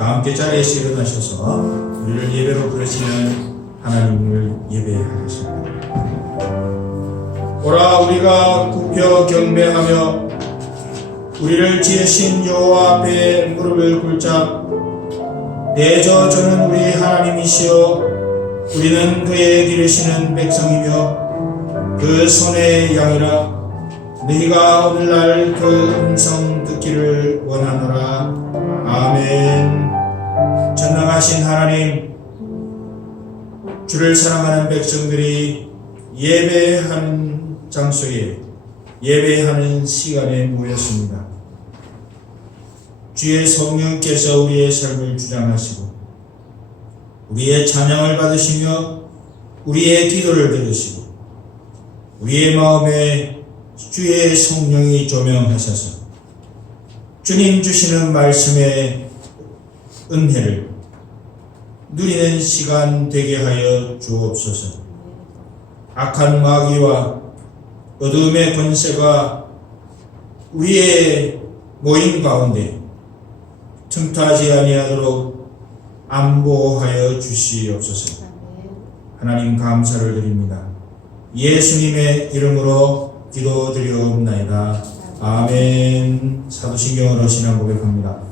다 함께 자리에서 일어나셔서 우리를 예배로 부르시는 하나님을 예배하겠습니다. 오라 우리가 굽혀 경배하며 우리를 지으신 여호와 앞에 무릎을 꿇자. 내저 저는 우리 하나님이시여 우리는 그의 기르시는 백성이며 그 손의 양이라. 너희가 오늘날 그 음성 듣기를 원하노라. 아멘. 전능하신 하나님, 주를 사랑하는 백성들이 예배하는 장소에 예배하는 시간에 모였습니다. 주의 성령께서 우리의 삶을 주장하시고 우리의 찬양을 받으시며 우리의 기도를 들으시고 우리의 마음에 주의 성령이 조명하셔서 주님 주시는 말씀의 은혜를 누리는 시간 되게 하여 주옵소서. 악한 마귀와 어둠의 권세가 우리의 모임 가운데 틈타지 아니하도록 안보하여 주시옵소서. 하나님 감사를 드립니다. 예수님의 이름으로 기도드리옵나이다. 아멘. 사도신경으로 신앙 고백합니다.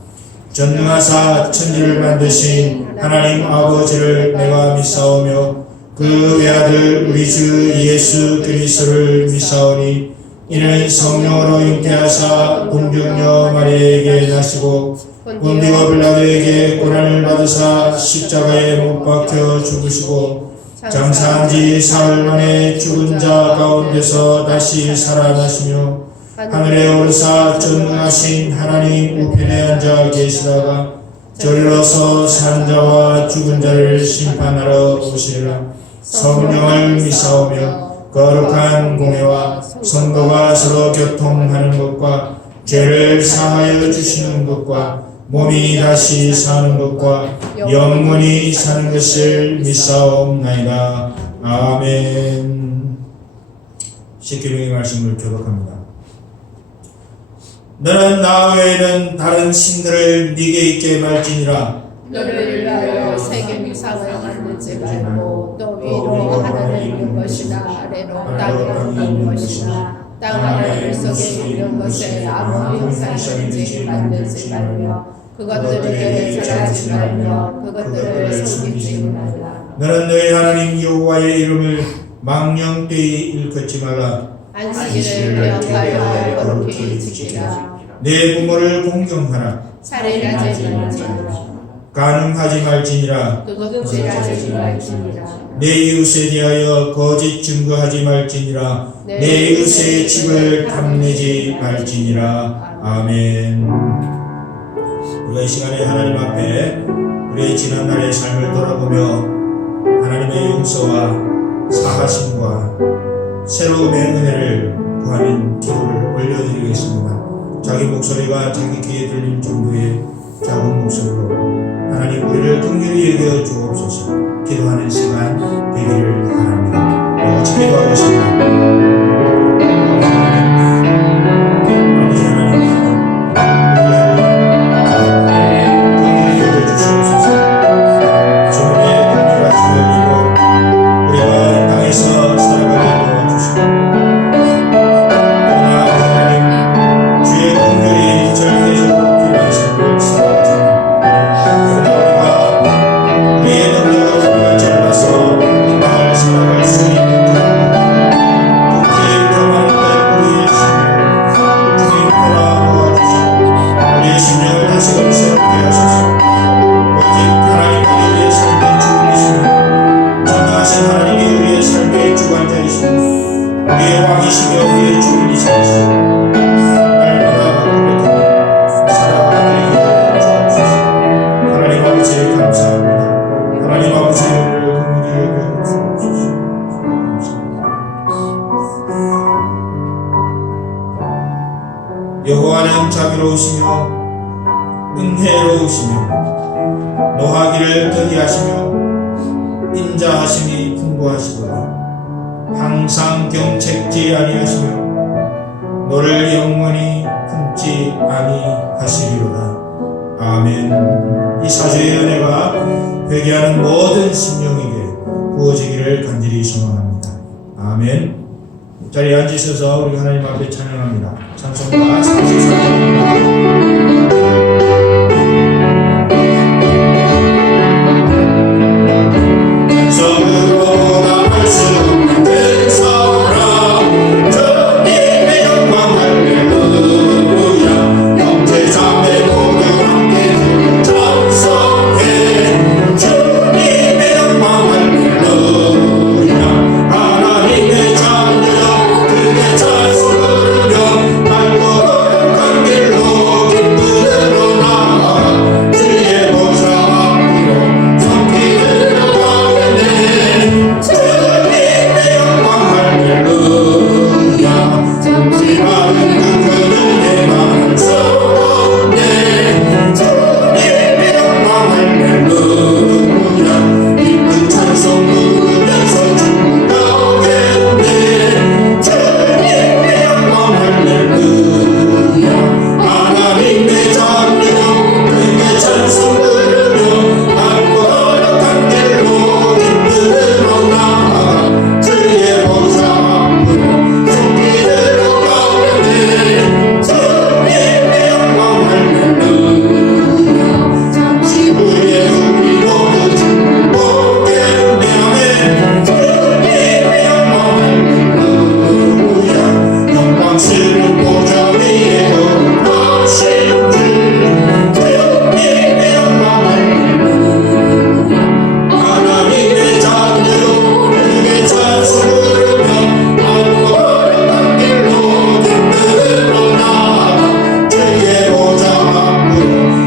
전능하사 천지를 만드신 하나님 아버지를 내가 믿사오며 그 외아들 우리 주 예수 그리스도를 믿사오니 이는 성령으로 잉태하사 동정녀 마리아에게 나시고 본디오 빌라도에게 고난을 받으사 십자가에 못 박혀 죽으시고 장사한 지 사흘 만에 죽은 자 가운데서 다시 살아나시며 하늘에 오르사 전능하신 하나님 우편에 앉아 계시다가 저리로서 산 자와 죽은 자를 심판하러 오시리라. 성령을 믿사오며 거룩한 공회와 성도가 서로 교통하는 것과 죄를 사하여 주시는 것과 몸이 다시 사는 것과 영원히 사는 것을 믿사옵나이다. 아멘. 십계명의 말씀을 교독합니다. 너는 나 외에는 다른 신들을 네게 있게 말지니라. 너를 위하여 세계미상을 만들지 말고 또 위로 하늘에 있는 것이나 아래로 땅에 있는 것이나 땅 하늘 속에 있는 것에 아무 형상이든지 만들지 말며 그것들에게 절하지 말며 그것들을 섬기지 말라. 너는 너희 하나님 여호와의 이름을 망령되이 일컫지 말라. 안식일을 명하여 거룩히 지키라. 내 부모를 공경하라. 살인하지 말지니라. 간음하지 말지니라. 도둑질하지 말지니라. 내 이웃에 대하여 거짓 증거하지 말지니라. 내 이웃의 집을 탐내지 말지니라. 아멘. 우리가 이 시간에 하나님 앞에 우리의 지난날의 삶을 돌아보며 하나님의 용서와 사하심과 새로움의 은혜를 구하는 기도를 올려드리겠습니다. 자기 목소리가 자기 귀에 들릴 정도의 작은 목소리로 하나님 우리를 긍휼히 여겨 주옵소서. 기도하는 시간 되기를 바랍니다. 우리 같이 기도하겠습니다. 여호와는 자비로우시며 은혜로우시며 노하기를 더디하시며 인자하심이 풍부하시도다. 항상 경책지 아니하시며 너를 영원히 품지 아니하시리로다. 아멘. 이 사죄의 은혜가 회개하는 모든 심령에게 부어지기를 간절히 소망합니다. 아멘. 자리에 앉으셔서 우리 하나님 앞에 찬양합니다. 찬송가 34절입니다. 찬송으로 나갈 수 없는 그 사랑 주님의 영광 할렐루야. 형제 자매 모두 함께 부르 찬송해 주님의 영광 할렐루야. 하나님의 자녀 그의 찬송 부르며 밝고 거룩한 길로 기쁨으로 나아가 주의 보좌 앞으로 성기 들어가겠네. 주님의 영광 할렐루야. 우리 많은 그분은 내 마음을 쏘네. 주님의 영광 할렐루야. 기쁜 찬송 부르면서 축복하겠네. 주님의 영광 할렐루야. 하나님의 자녀 그의 찬송 부르며 밝고 거룩한 길로 기쁨으로 나아가 주의 보좌 앞으로 속히 들어가겠네. 주님의 영광 할렐루야. 잠시 후에 우리 모두 축복하겠네. 아멘. 주님의 영광 할렐루야. 영광스러운 보좌 위에 거룩하신 주 주님의 영광 할렐루야. 하나님의 자녀 그의 찬송 부르며 밝고 거룩한 길로 기쁨으로 나아가 주의 보좌 앞으로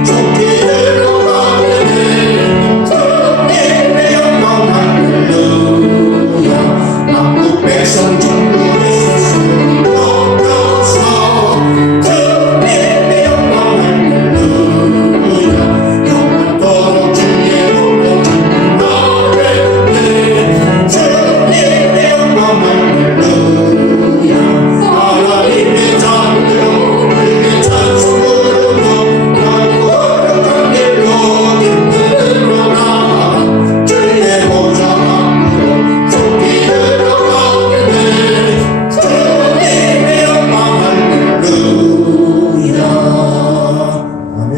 속히 들어가겠네. 주님의 영광 할렐루야. 만국 백성 천국에 스스로 높여서 주님의 영광 할렐루야. 영원토록 주의 복을 찬양하겠네. 주님의 영광 할렐루야. 하나님의 자녀 그의 찬송 부르며 밝고 거룩한 길로 기쁨으로 나아가 주의 보좌 앞으로 속히 들어가겠네. 주님의 영광 할렐루야. 아멘.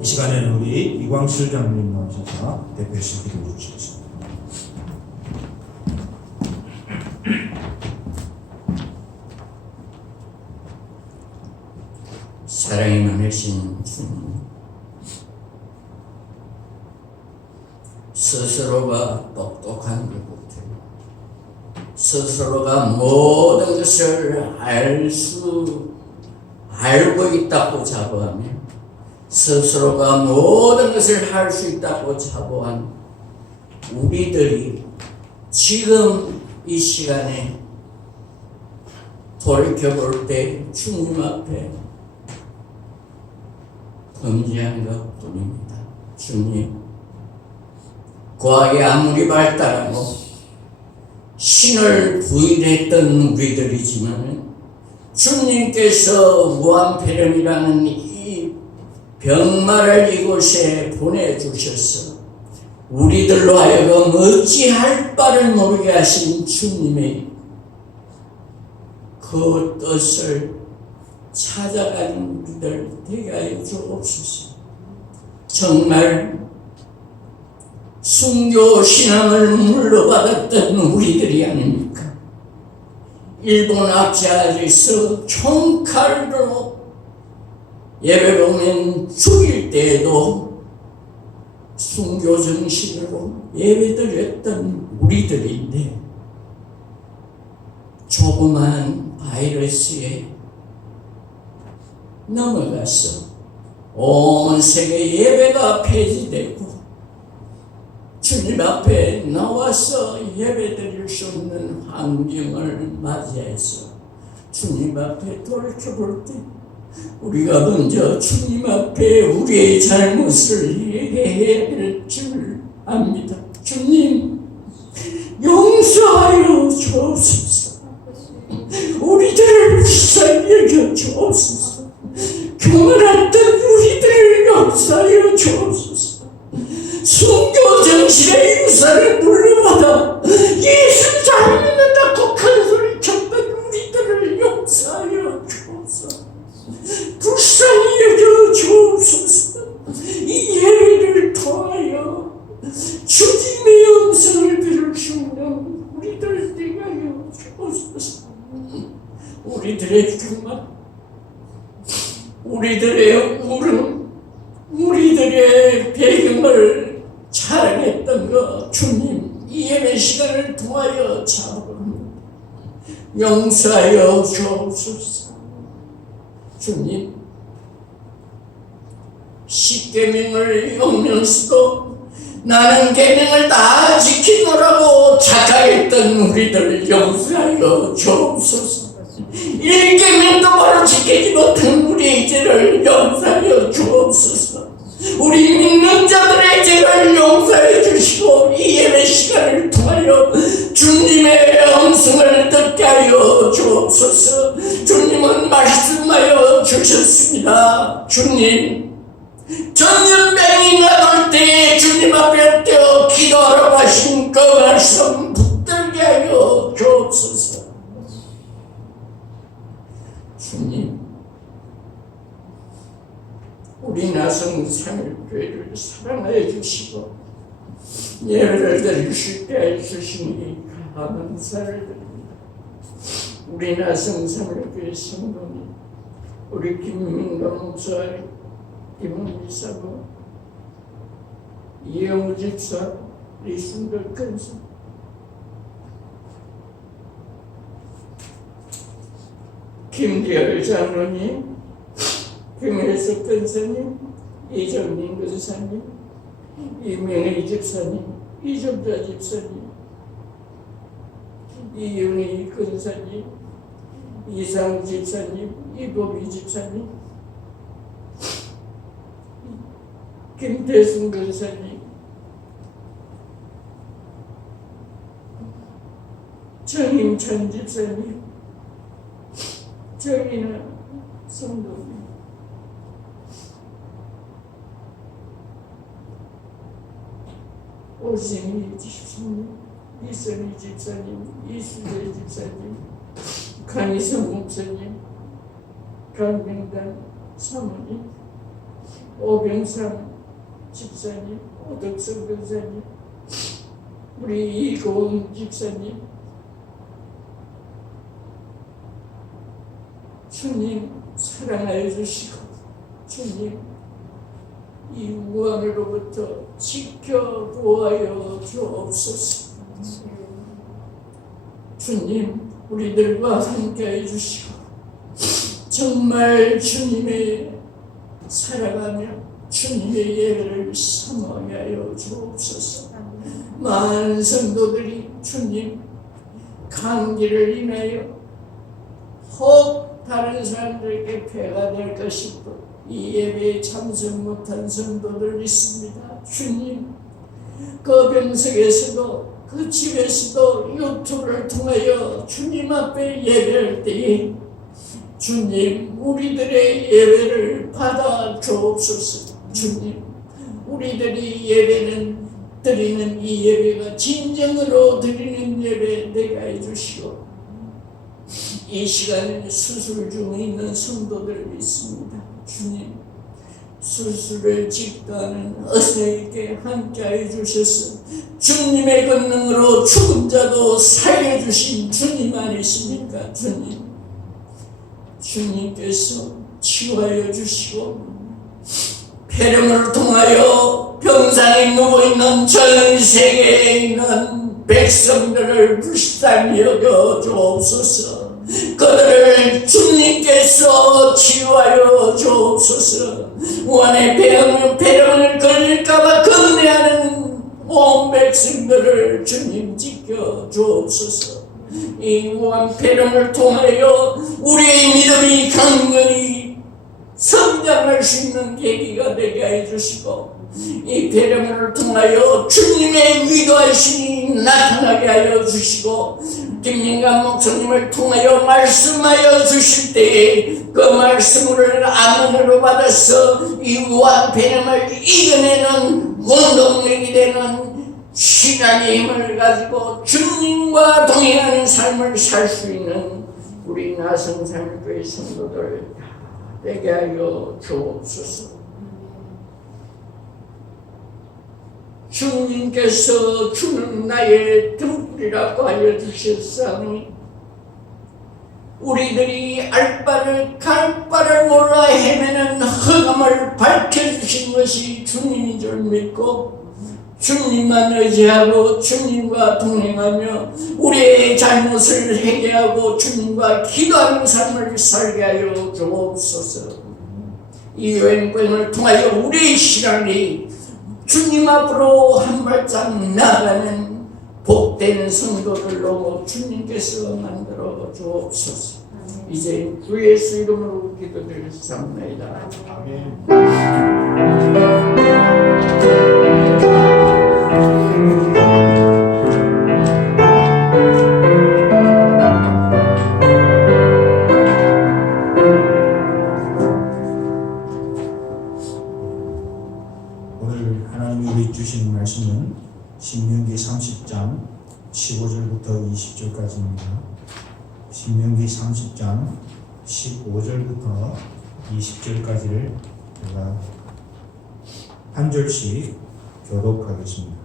이 시간에는 우리 이광실 장로님 나오셔서 대표해서 기도해 주시겠습니다. 사랑이 많으신 주님, 스스로가 똑똑한 것부터 스스로가 모든 것을 알고 있다고 자부하며 스스로가 모든 것을 할 수 있다고 자부한 우리들이 지금 이 시간에 돌이켜볼 때 주님 앞에 범죄한 것 뿐입니다. 주님, 과학이 아무리 발달하고 신을 부인했던 우리들이지만 주님께서 무한폐렴이라는 이 병마를 이곳에 보내주셔서 우리들로 하여금 어찌할 바를 모르게 하신 주님의 그 뜻을 찾아가는 우리들 되게 하여 주옵소서. 정말 순교 신앙을 물러받았던 우리들이 아닙니까? 일본 학자에서 총칼로 예배를 오면 죽일 때에도 순교 정신으로 예배드렸던 우리들인데 조그만 바이러스에 넘어가서 온 세계 예배가 폐지되고 주님 앞에 나와서 예배드릴 수 없는 환경을 맞이해서 주님 앞에 돌이켜볼 때 우리가 먼저 주님 앞에 우리의 잘못을 얘기해야 될 줄 압니다. 주님, 용서하여 주옵소서. 우리들을 살려 주옵소서. 교만했던 우리들을 용서하여 주옵소서. 순교 정신의 유산을 물려받아 예수 잘 믿는다고 큰 소리 쳤던 우리들을 용서하여 주옵소서. 불쌍히 여겨 주옵소서. 이 예배를 통하여 주님의 음성을 들을 수 있는 우리들 되게 하여 주옵소서. 우리들의 교만, 우리들의 울음, 우리들의 배경을 자랑했던 것 주님 이 예배 시간을 통하여 잡으옵니다. 용서하여 주옵소서. 주님, 십계명을 읽으면서도 나는 계명을 다 지키노라고 착각했던 우리들 용서하여 주옵소서. 일계명도 바로 지키지 못한 우리의 죄를 용서하여 주옵소서. 우리 믿는 자들의 죄를 용서해 주시고 이 예배 시간을 통하여 주님의 음성을 듣게 하여 주옵소서. 주님은 말씀하여 주셨습니다. 주님, 전염병이 나올 때에 주님 앞에 뛰어 기도하라고 하신 그 말씀 붙들게 하여 주옵소서. 주님, 우리 나성 삼일교회를 사랑하여 주시고 예배를 드릴 수 있게 해주시니 감사를 드립니다. 우리 나성 삼일교회 성도님, 우리 김민경 목사, 김은미 사모, 이영우 집사, 리순돌 큰사, 김대열 장로님, 김혜석 근사님, 이정민 근사님, 이명희 집사님, 이정자 집사님, 이영희 근사님, 이상 집사님, 이보미 집사님, 김태순 근사님, 정임찬 집사님, 정인아 성도님, 오신희 집사님, 이선희 집사님, 이수재 집사님, 강희성 목사님, 강명단 사모님, 오병삼 집사님, 오덕성 변사님, 우리 이고은 집사님, 주님 사랑하여 주시고 주님 이 우왕으로부터 지켜 구하여 주옵소서. 주님 우리들과 함께해 주시고 정말 주님의 살아가며 주님의 예배를 사모하게 하여 주옵소서. 많은 성도들이 주님 감기를 인하여 혹 다른 사람들에게 폐가 될 것이고 이 예배에 참석 못한 성도들 있습니다. 주님 그 병석에서도 그 집에서도 유튜브를 통하여 주님 앞에 예배할 때에 주님 우리들의 예배를 받아 주옵소서. 주님 우리들이 예배는 드리는 이 예배가 진정으로 드리는 예배 되게 해주시고 이 시간에 수술 중에 있는 성도들 있습니다. 주님 수술을 집도하는 의사에게 함께해 주셔서 주님의 권능으로 죽은 자도 살려주신 주님 아니십니까? 주님께서 치유하여 주시고 폐렴을 통하여 병상에 누워있는 전 세계에 있는 백성들을 불쌍히 여겨 주옵소서. 그들을 주님께서 치유하여 주옵소서. 원의 폐렴을 걸릴까봐 겁내하는 온 백성들을 주님 지켜 주옵소서. 이 무한 폐렴을 통하여 우리의 믿음이 강건히 성장할 수 있는 계기가 되게 해주시고 이 폐렴을 통하여 주님의 위도하심이 나타나게 하여 주시고 김민관 목사님을 통하여 말씀하여 주실 때에 그 말씀을 아멘으로 받아서 이 우한 폐렴을 이겨내는 원동력이 되는 신앙의 힘을 가지고 주님과 동행하는 삶을 살 수 있는 우리 나성산교회 성도들 되게 하여 주옵소서. 주님께서 주는 나의 등불이라고 하여 주셨사오니 우리들이 알 바를 갈 바를 몰라 헤매는 흑암을 밝혀주신 것이 주님인 줄 믿고 주님만 의지하고 주님과 동행하며 우리의 잘못을 회개하고 주님과 기도하는 삶을 살게 하여 주옵소서. 이 여행권을 통하여 우리의 신앙이 주님 앞으로 한 발짝 나아가는 복된 성도들로 주님께서 만들어 주옵소서. 이제 주 예수 이름으로 기도드렸사옵나이다. 아멘. 오늘 하나님이 우리 주신 말씀은 신명기 30장 15절부터 20절까지입니다. 신명기 30장 15절부터 20절까지를 제가 한 절씩 교독하겠습니다.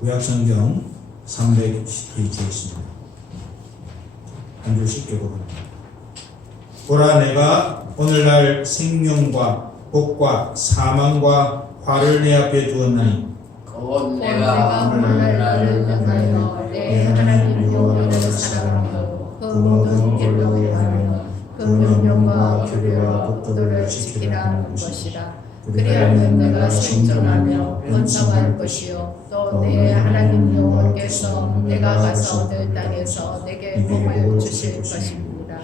구약성경 300페이지에 있습니다. 한 절씩 교독합니다. 보라, 내가 오늘날 생명과 복과 사망과 화를 내 앞에 두었나니 곧 내가 오늘 나를 향하여 내 하나님 여호와를 사랑하고 그 모든 길로 행하며 그 명령과 규례와 법도를 지키라 하는 것이라. 그리하면 내가 생존하며 번성할 것이요 또 내 하나님 여호와께서 내가 가서 얻을 땅에서 내게 복을 주실 것입니다.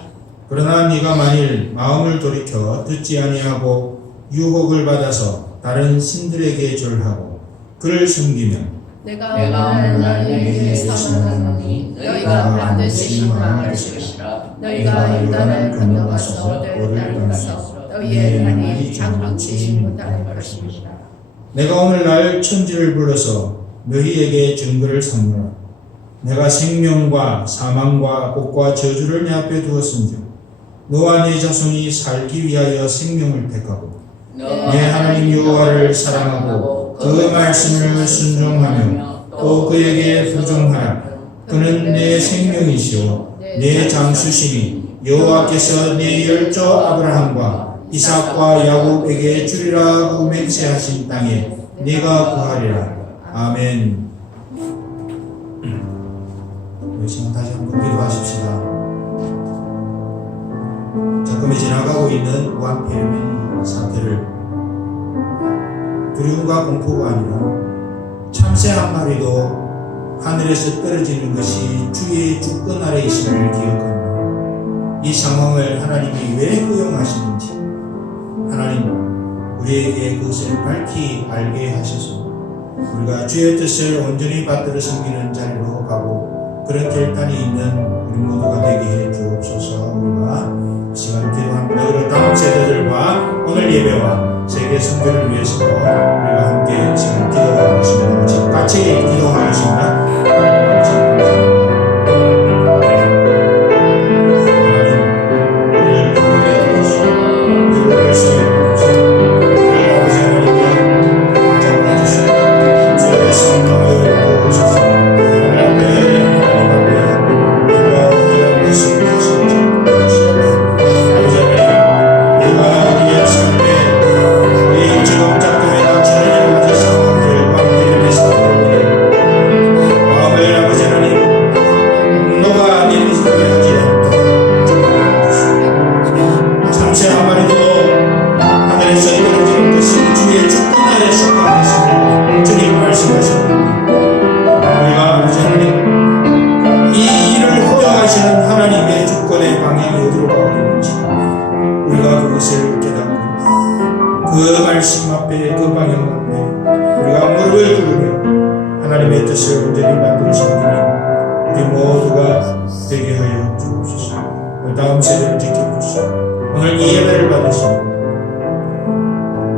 그러나 네가 만일 마음을 돌이켜 듣지 아니하고 유혹을 받아서 다른 신들에게 절하고 그를 섬기면 내가 오늘 너희에게 선언하노니 너희가 반드시 망할 것이라. 너희가 요단을 건너가서 얻을 땅에서 너희의 땅이 장막치 못할 것입니다. 내가 오늘날 천지를 불러서 너희에게 증거를 삼노라. 내가 생명과 사망과 복과 저주를 내 앞에 두었은즉 너와 네 자손이 살기 위하여 생명을 택하고 내 하나님 여호와를 사랑하고 그 말씀을 순종하며 또 그에게 부정하라. 그는 내 생명이시오 내 장수시니 여호와께서 내 열조 아브라함과 이삭과 야곱에게 주리라고 맹세하신 땅에 네가 구하리라. 아멘. 우리 지금 다시 한번 기도하십시다. 조금이 지나가고 있는 우한 폐렴의 사태를 두려움과 공포가 아니라 참새 한 마리도 하늘에서 떨어지는 것이 주의 주권 아래 있음을 기억합니다. 이 상황을 하나님이 왜 허용하시는지 하나님 우리에게 그것을 밝히 알게 하셔서 우리가 주의 뜻을 온전히 받들어 섬기는 자리로 가고 그런 결단이 있는 우리 모두가 되게 해 주옵소서. 우리가 시간 기도합니다. 그리고 다음 세대들과 오늘 예배와 세계 선교를 위해서도 우리가 함께 지금 기도하고 있습니다. 지금 같이 기도하겠습니다. 그 말씀 앞에 그 방향 앞에 우리가 무릎을 꿇으며 하나님의 뜻을 온전히 만들어 섬기는 우리 우리 모두가 되게 하여 주옵소서. 다음 세대를 지켜주시고 오늘 이 예배를 받으시고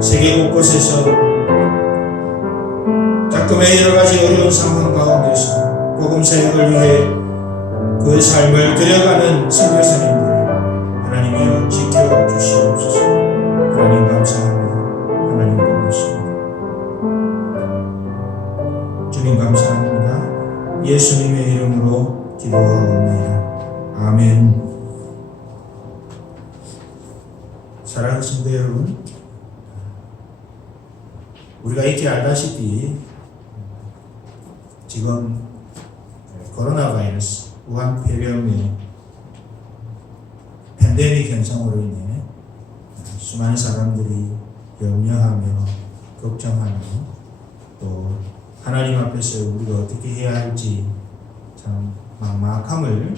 세계 곳곳에서 가끔의 여러 가지 어려운 상황 가운데서 복음 사역을 위해 그 삶을 들여가는 선교사님들 하나님이여 지켜주시옵소서. 하나님 감사합니다. 하나님 고맙습니다. 주님 감사합니다. 예수님의 이름으로 기도하옵나이다. 아멘. 사랑하는 성도 여러분, 우리가 익히 알다시피 지금 코로나 바이러스 우한 폐렴의 팬데믹 현상으로 인해 수많은 사람들이 염려하며 걱정하며 또 하나님 앞에서 우리가 어떻게 해야 할지 참 막막함을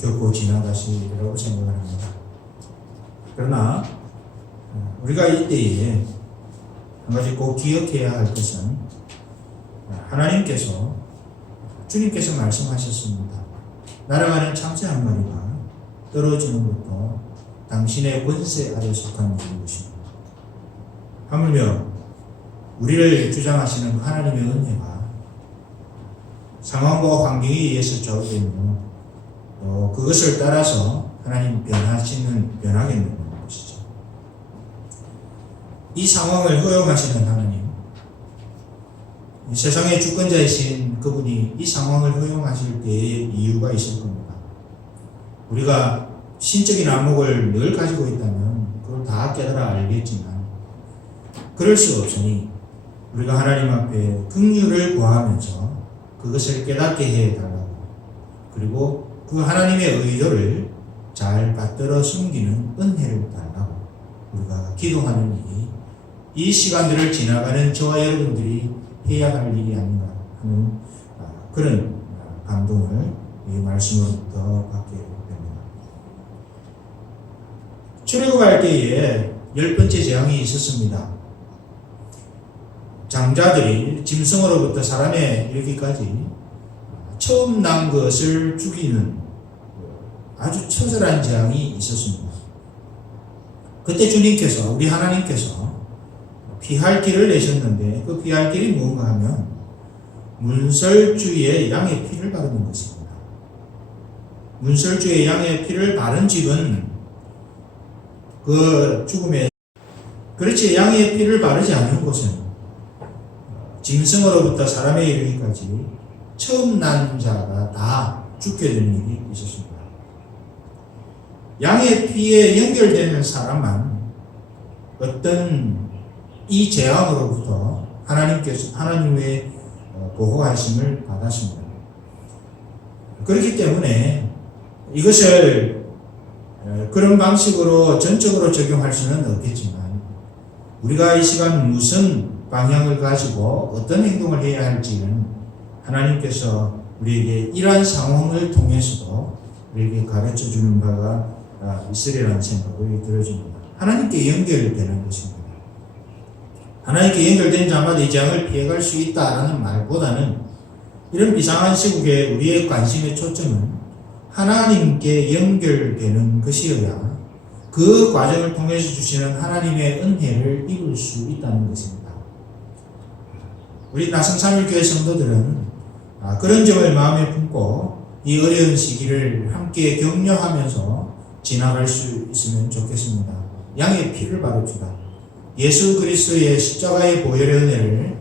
겪고 지나가시리라고 생각을 합니다. 그러나 우리가 이때에 한 가지 꼭 기억해야 할 것은 하나님께서 주님께서 말씀하셨습니다. 날아가는 창새 한 마리가 떨어지는 것도 당신의 권세 아래 속한 것입니다. 하물며 우리를 주장하시는 하나님의 은혜가 상황과 환경에 의해서 좌우되며 또 그것을 따라서 하나님 변하겠는 것이죠. 이 상황을 허용하시는 하나님, 이 세상의 주권자이신 그분이 이 상황을 허용하실 때의 이유가 있을 겁니다. 우리가 신적인 안목을 늘 가지고 있다면 그걸 다 깨달아 알겠지만 그럴 수 없으니 우리가 하나님 앞에 긍휼을 구하면서 그것을 깨닫게 해달라고, 그리고 그 하나님의 의도를 잘 받들어 숨기는 은혜를 달라고 우리가 기도하는 일이 이 시간들을 지나가는 저와 여러분들이 해야 할 일이 아닌가 하는 그런 감동을 이 말씀으로부터 받게 됩니다. 출애굽할 때에 10번째 재앙이 있었습니다. 장자들이 짐승으로부터 사람에 이르기까지 처음 난 것을 죽이는 아주 처절한 재앙이 있었습니다. 그때 주님께서, 우리 하나님께서 피할 길을 내셨는데 그 피할 길이 무엇인가 하면 문설주의 양의 피를 바르는 것입니다. 문설주의 양의 피를 바른 집은 그 죽음에, 그렇지 양의 피를 바르지 않은 곳은 짐승으로부터 사람에 이르기까지 처음 난 자가 다 죽게 되는 일이 있었습니다. 양의 피에 연결되는 사람만 어떤 이 재앙으로부터 하나님의 보호하심을 받았습니다. 그렇기 때문에 이것을 그런 방식으로 전적으로 적용할 수는 없겠지만 우리가 이 시간 무슨 방향을 가지고 어떤 행동을 해야 할지는 하나님께서 우리에게 이러한 상황을 통해서도 우리에게 가르쳐 주는 바가 있으리라는 생각이 들어집니다. 하나님께 연결되는 것입니다. 하나님께 연결된 자마다 이 재앙을 피해갈 수 있다라는 말보다는 이런 비상한 시국에 우리의 관심의 초점은 하나님께 연결되는 것이어야 그 과정을 통해서 주시는 하나님의 은혜를 입을 수 있다는 것입니다. 우리 나성삼일교회 성도들은 그런 점을 마음에 품고 이 어려운 시기를 함께 격려하면서 지나갈 수 있으면 좋겠습니다. 양의 피를 바릅시다. 예수 그리스도의 십자가의 보혈의 은혜를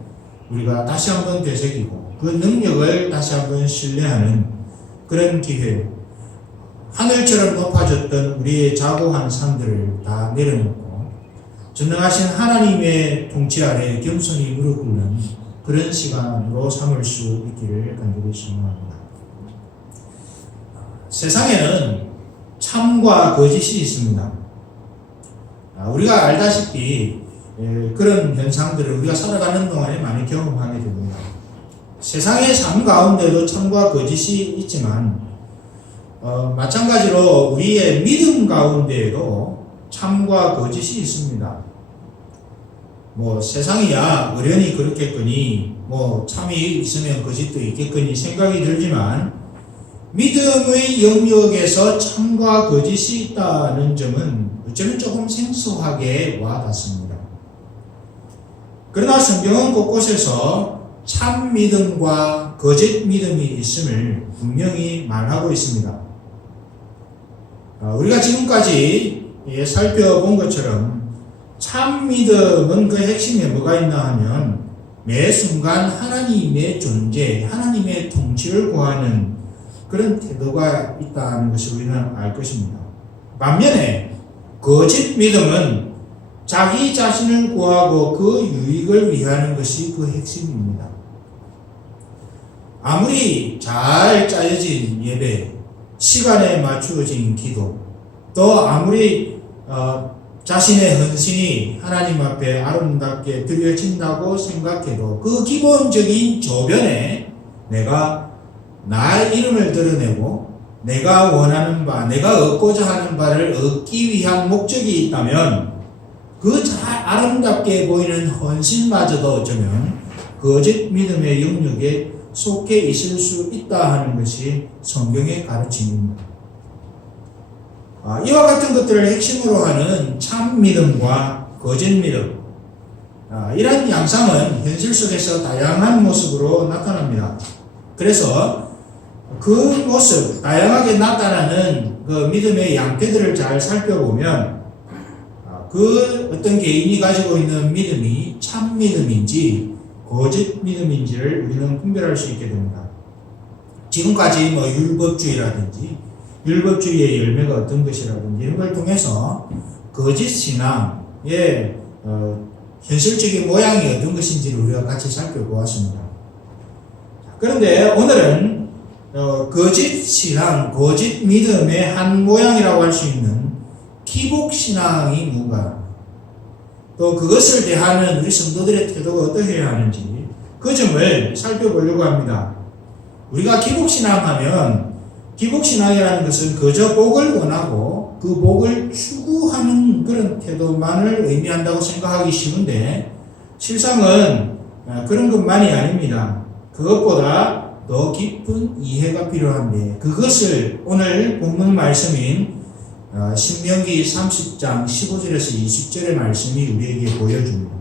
우리가 다시 한번 되새기고 그 능력을 다시 한번 신뢰하는 그런 기회, 하늘처럼 높아졌던 우리의 자고한 산들을 다 내려놓고 전능하신 하나님의 통치 아래 겸손히 무릎 꿇는 그런 시간으로 삼을 수 있기를 간절히 소망합니다. 세상에는 참과 거짓이 있습니다. 우리가 알다시피 그런 현상들을 우리가 살아가는 동안에 많이 경험하게 됩니다. 세상의 삶 가운데도 참과 거짓이 있지만 마찬가지로 우리의 믿음 가운데에도 참과 거짓이 있습니다. 세상이야 어련히 그렇겠거니 참이 있으면 거짓도 있겠거니 생각이 들지만 믿음의 영역에서 참과 거짓이 있다는 점은 어쩌면 조금 생소하게 와닿습니다. 그러나 성경은 곳곳에서 참 믿음과 거짓 믿음이 있음을 분명히 말하고 있습니다. 우리가 지금까지 살펴본 것처럼 참 믿음은 그 핵심에 뭐가 있나 하면 매 순간 하나님의 존재, 하나님의 통치를 구하는 그런 태도가 있다는 것을 우리는 알 것입니다. 반면에 거짓 믿음은 자기 자신을 구하고 그 유익을 위하는 것이 그 핵심입니다. 아무리 잘 짜여진 예배, 시간에 맞추어진 기도, 또 아무리 자신의 헌신이 하나님 앞에 아름답게 드려진다고 생각해도 그 기본적인 저변에 내가 나의 이름을 드러내고 내가 원하는 바, 내가 얻고자 하는 바를 얻기 위한 목적이 있다면 그 잘 아름답게 보이는 헌신마저도 어쩌면 거짓 믿음의 영역에 속해 있을 수 있다 하는 것이 성경의 가르침입니다. 이와 같은 것들을 핵심으로 하는 참 믿음과 거짓 믿음, 이러한 양상은 현실 속에서 다양한 모습으로 나타납니다. 그래서 그 모습, 다양하게 나타나는 그 믿음의 양태들을 잘 살펴보면 그 어떤 개인이 가지고 있는 믿음이 참 믿음인지 거짓 믿음인지를 우리는 분별할 수 있게 됩니다. 지금까지 율법주의라든지 율법주의의 열매가 어떤 것이라든지 이런 걸 통해서 거짓 신앙의 현실적인 모양이 어떤 것인지를 우리가 같이 살펴보았습니다. 그런데 오늘은 거짓 신앙, 거짓 믿음의 한 모양이라고 할 수 있는 기복신앙이 뭔가, 또 그것을 대하는 우리 성도들의 태도가 어떻게 해야 하는지 그 점을 살펴보려고 합니다. 우리가 기복신앙하면 기복신앙이라는 것은 그저 복을 원하고 그 복을 추구하는 그런 태도만을 의미한다고 생각하기 쉬운데 실상은 그런 것만이 아닙니다. 그것보다 더 깊은 이해가 필요한데 그것을 오늘 본문 말씀인 신명기 30장 15절에서 20절의 말씀이 우리에게 보여줍니다.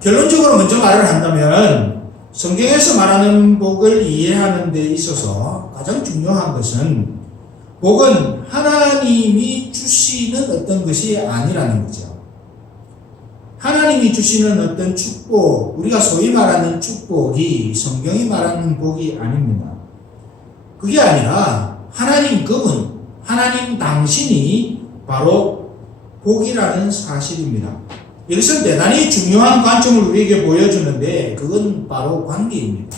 결론적으로 먼저 말을 한다면 성경에서 말하는 복을 이해하는 데 있어서 가장 중요한 것은 복은 하나님이 주시는 어떤 것이 아니라는 거죠. 하나님이 주시는 어떤 축복, 우리가 소위 말하는 축복이 성경이 말하는 복이 아닙니다. 그게 아니라 하나님 그분, 하나님 당신이 바로 복이라는 사실입니다. 여기서 대단히 중요한 관점을 우리에게 보여주는데 그건 바로 관계입니다.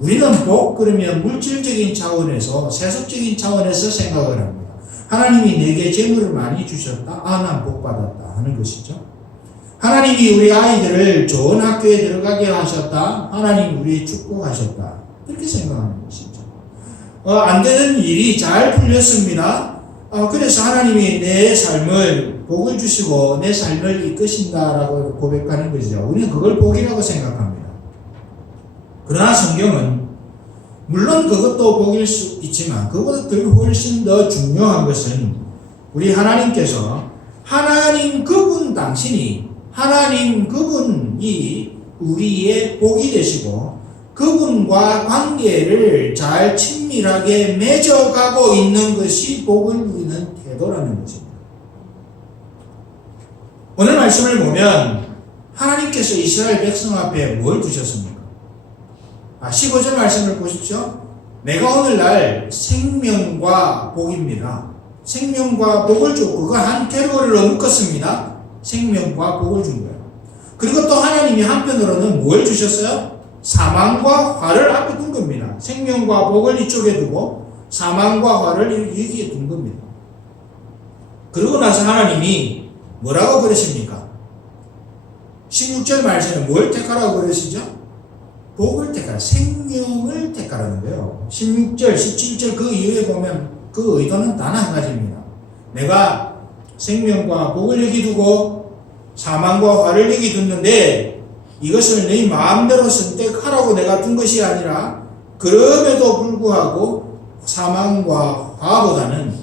우리는 복 그러면 물질적인 차원에서 세속적인 차원에서 생각을 합니다. 하나님이 내게 재물을 많이 주셨다. 난 복 받았다 하는 것이죠. 하나님이 우리 아이들을 좋은 학교에 들어가게 하셨다. 하나님 우리 축복하셨다. 그렇게 생각하는 것이죠. 안 되는 일이 잘 풀렸습니다. 그래서 하나님이 내 삶을 복을 주시고 내 삶을 이끄신다라고 고백하는 것이죠. 우리는 그걸 복이라고 생각합니다. 그러나 성경은 물론 그것도 복일 수 있지만 그것보다 훨씬 더 중요한 것은 우리 하나님께서 하나님 그분 당신이 하나님 그분이 우리의 복이 되시고 그분과 관계를 잘 친밀하게 맺어가고 있는 것이 복을 누리는 태도라는 것입니다. 오늘 말씀을 보면 하나님께서 이스라엘 백성 앞에 뭘 두셨습니까? 15절 말씀을 보십시오. 내가 오늘날 생명과 복입니다. 생명과 복을 주고 그거 한 캐러를 묶었습니다. 생명과 복을 준 거예요. 그리고 또 하나님이 한편으로는 뭘 주셨어요? 사망과 화를 앞에 둔 겁니다. 생명과 복을 이쪽에 두고 사망과 화를 여기에 둔 겁니다. 그러고 나서 하나님이 뭐라고 그러십니까? 16절 말씀에 뭘 택하라고 그러시죠? 복을 택하라, 생명을 택하라는 거예요. 16절, 17절 그 이후에 보면 그 의도는 단 한 가지입니다. 내가 생명과 복을 여기 두고 사망과 화를 여기 뒀는데 이것을 네 마음대로 선택하라고 내가 둔 것이 아니라 그럼에도 불구하고 사망과 화보다는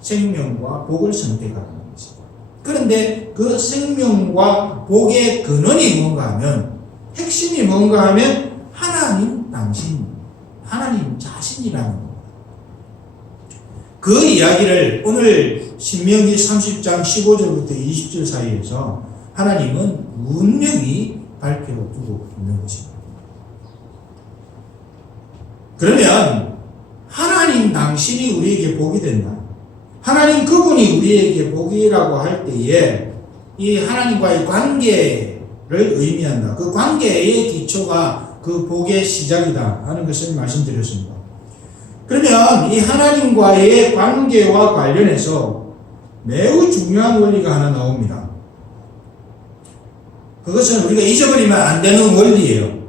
생명과 복을 선택하는 것입니다. 그런데 그 생명과 복의 근원이 뭔가 하면, 핵심이 뭔가 하면 하나님 당신, 하나님 자신이라는 겁니다. 그 이야기를 오늘 신명기 30장 15절부터 20절 사이에서 하나님은 분명히 밝혀두고 있는 것입니다. 그러면 하나님 당신이 우리에게 복이 된다. 하나님 그분이 우리에게 복이라고 할 때에 이 하나님과의 관계를 의미한다. 그 관계의 기초가 그 복의 시작이다 하는 것을 말씀드렸습니다. 그러면 이 하나님과의 관계와 관련해서 매우 중요한 원리가 하나 나옵니다. 그것은 우리가 잊어버리면 안 되는 원리예요.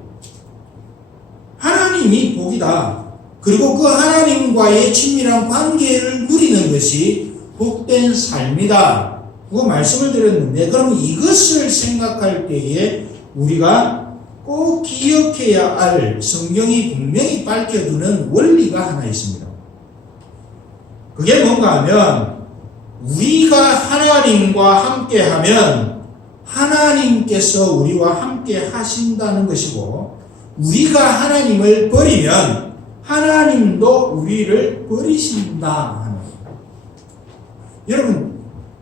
하나님이 복이다. 그리고 그 하나님과의 친밀한 관계를 누리는 것이 복된 삶이다. 그 말씀을 드렸는데, 그럼 이것을 생각할 때에 우리가 꼭 기억해야 할 성경이 분명히 밝혀두는 원리가 하나 있습니다. 그게 뭔가 하면, 우리가 하나님과 함께하면 하나님께서 우리와 함께 하신다는 것이고, 우리가 하나님을 버리면 하나님도 우리를 버리신다 하는 거예요. 여러분,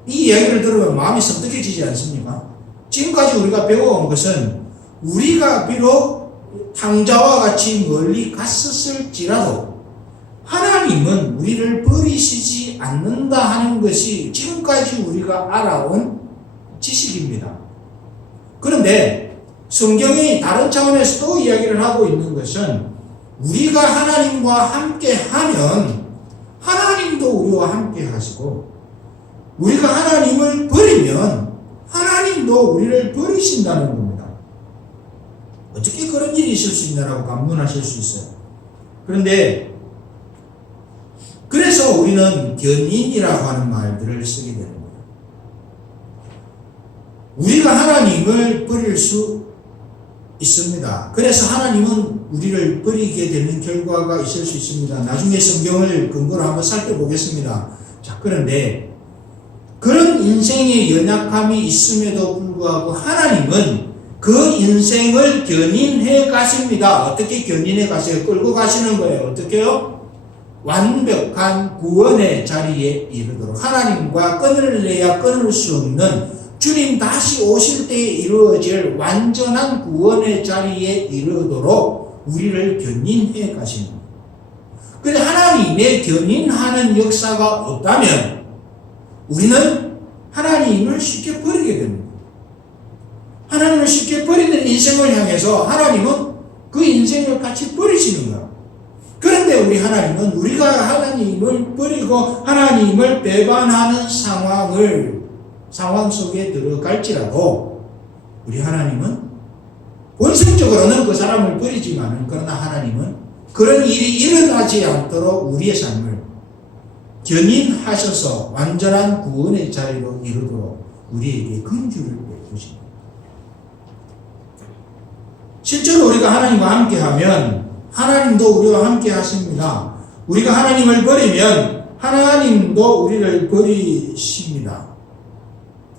이 이야기를 들으면 마음이 섬뜩해지지 않습니까? 지금까지 우리가 배워온 것은 우리가 비록 탕자와 같이 멀리 갔었을지라도 하나님은 우리를 버리시지 않는다 하는 것이 지금까지 우리가 알아온 지식입니다. 그런데 성경이 다른 차원에서 또 이야기를 하고 있는 것은 우리가 하나님과 함께 하면 하나님도 우리와 함께 하시고, 우리가 하나님을 버리면 하나님도 우리를 버리신다는 겁니다. 어떻게 그런 일이 있을 수 있냐라고 반문하실 수 있어요. 그런데 그래서 우리는 견인이라고 하는 말들을 쓰게 되는 거예요. 우리가 하나님을 버릴 수 있습니다. 그래서 하나님은 우리를 버리게 되는 결과가 있을 수 있습니다. 나중에 성경을 근거로 한번 살펴보겠습니다. 자, 그런데 그런 인생의 연약함이 있음에도 불구하고 하나님은 그 인생을 견인해 가십니다. 어떻게 견인해 가세요? 끌고 가시는 거예요. 어떻게요? 완벽한 구원의 자리에 이르도록, 하나님과 끈을 내야 끊을 수 없는 주님 다시 오실 때에 이루어질 완전한 구원의 자리에 이르도록 우리를 견인해 가시는 거예요. 그런데 하나님의 견인하는 역사가 없다면 우리는 하나님을 쉽게 버리게 됩니다. 하나님을 쉽게 버리는 인생을 향해서 하나님은 그 인생을 같이 버리시는 거예요. 그런데 우리 하나님은 우리가 하나님을 버리고 하나님을 배반하는 상황 속에 들어갈지라도 우리 하나님은 본성적으로는 그 사람을 버리지만은, 그러나 하나님은 그런 일이 일어나지 않도록 우리의 삶을 견인하셔서 완전한 구원의 자리로 이르도록 우리에게 긍휼을 베푸십니다. 실제로 우리가 하나님과 함께하면 하나님도 우리와 함께 하십니다. 우리가 하나님을 버리면 하나님도 우리를 버리십니다.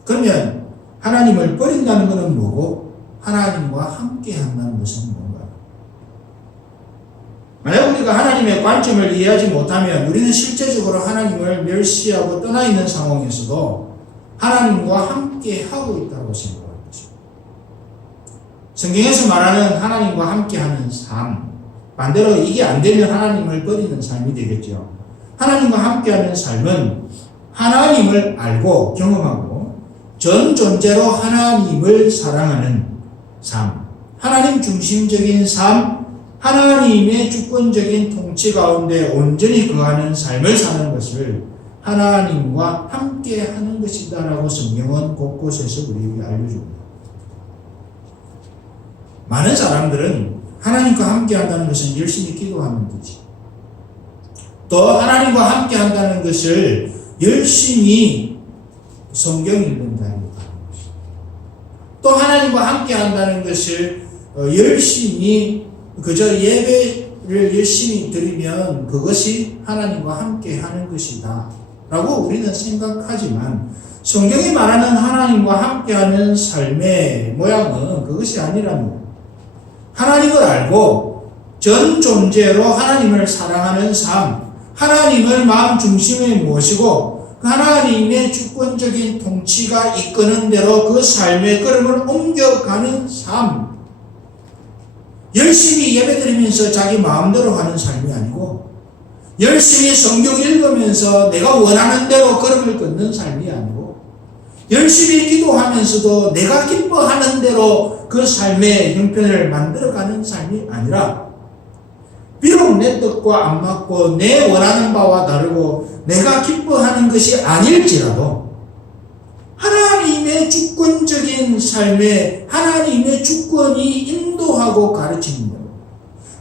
그러면 하나님을 버린다는 것은 뭐고 하나님과 함께 한다는 것은 뭔가? 만약 우리가 하나님의 관점을 이해하지 못하면 우리는 실제적으로 하나님을 멸시하고 떠나 있는 상황에서도 하나님과 함께 하고 있다고 생각할 것입니다. 성경에서 말하는 하나님과 함께 하는 삶, 반대로 이게 안 되면 하나님을 버리는 삶이 되겠죠. 하나님과 함께 하는 삶은 하나님을 알고 경험하고 전 존재로 하나님을 사랑하는 삶, 하나님 중심적인 삶, 하나님의 주권적인 통치 가운데 온전히 거하는 삶을 사는 것을 하나님과 함께 하는 것이다라고 성경은 곳곳에서 우리에게 알려줍니다. 많은 사람들은 하나님과 함께 한다는 것은 열심히 기도하는 거지, 또 하나님과 함께 한다는 것을 열심히 성경 읽는다는 것입니다. 또 하나님과 함께 한다는 것을 열심히 그저 예배 열심히 드리면 그것이 하나님과 함께 하는 것이다 라고 우리는 생각하지만 성경이 말하는 하나님과 함께하는 삶의 모양은 그것이 아니라는 거예요. 하나님을 알고 전 존재로 하나님을 사랑하는 삶, 하나님을 마음 중심에 모시고 그 하나님의 주권적인 통치가 이끄는 대로 그 삶의 걸음을 옮겨가는 삶, 열심히 예배드리면서 자기 마음대로 하는 삶이 아니고 열심히 성경 읽으면서 내가 원하는 대로 걸음을 걷는 삶이 아니고 열심히 기도하면서도 내가 기뻐하는 대로 그 삶의 형편을 만들어가는 삶이 아니라 비록 내 뜻과 안 맞고 내 원하는 바와 다르고 내가 기뻐하는 것이 아닐지라도 하나님의 주권적인 삶에 하나님의 주권이 인도하고 가르치는 대로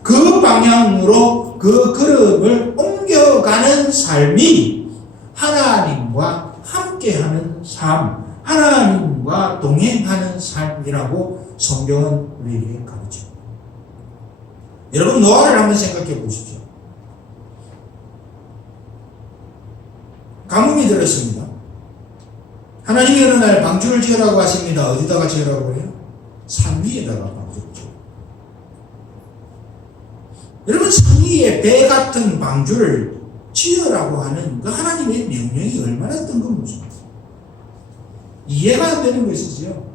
그 방향으로 그 걸음을 옮겨가는 삶이 하나님과 함께하는 삶, 하나님과 동행하는 삶이라고 성경은 우리에게 가르칩니다. 여러분 노아를 한번 생각해 보십시오. 가뭄이 들었습니다. 하나님이 어느 날 방주를 지으라고 하십니다. 어디다가 지으라고 해요? 산 위에다가 방주를 지으라고. 여러분 산 위에 배 같은 방주를 지으라고 하는 그 하나님의 명령이 얼마나 뜬금없습니까? 이해가 안 되는 것이지요.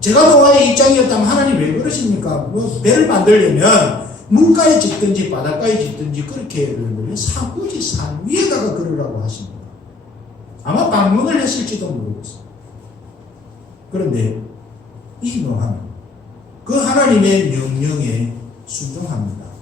제가 노아의 입장이었다면 하나님 왜 그러십니까? 뭐 배를 만들려면 물가에 짓든지 바닷가에 짓든지 그렇게 해야 되는데 굳이 산 위에다가 그러라고 하십니다. 아마 방문을 했을지도 모르겠어요. 그런데 이 노아는 그 하나님의 명령에 순종합니다.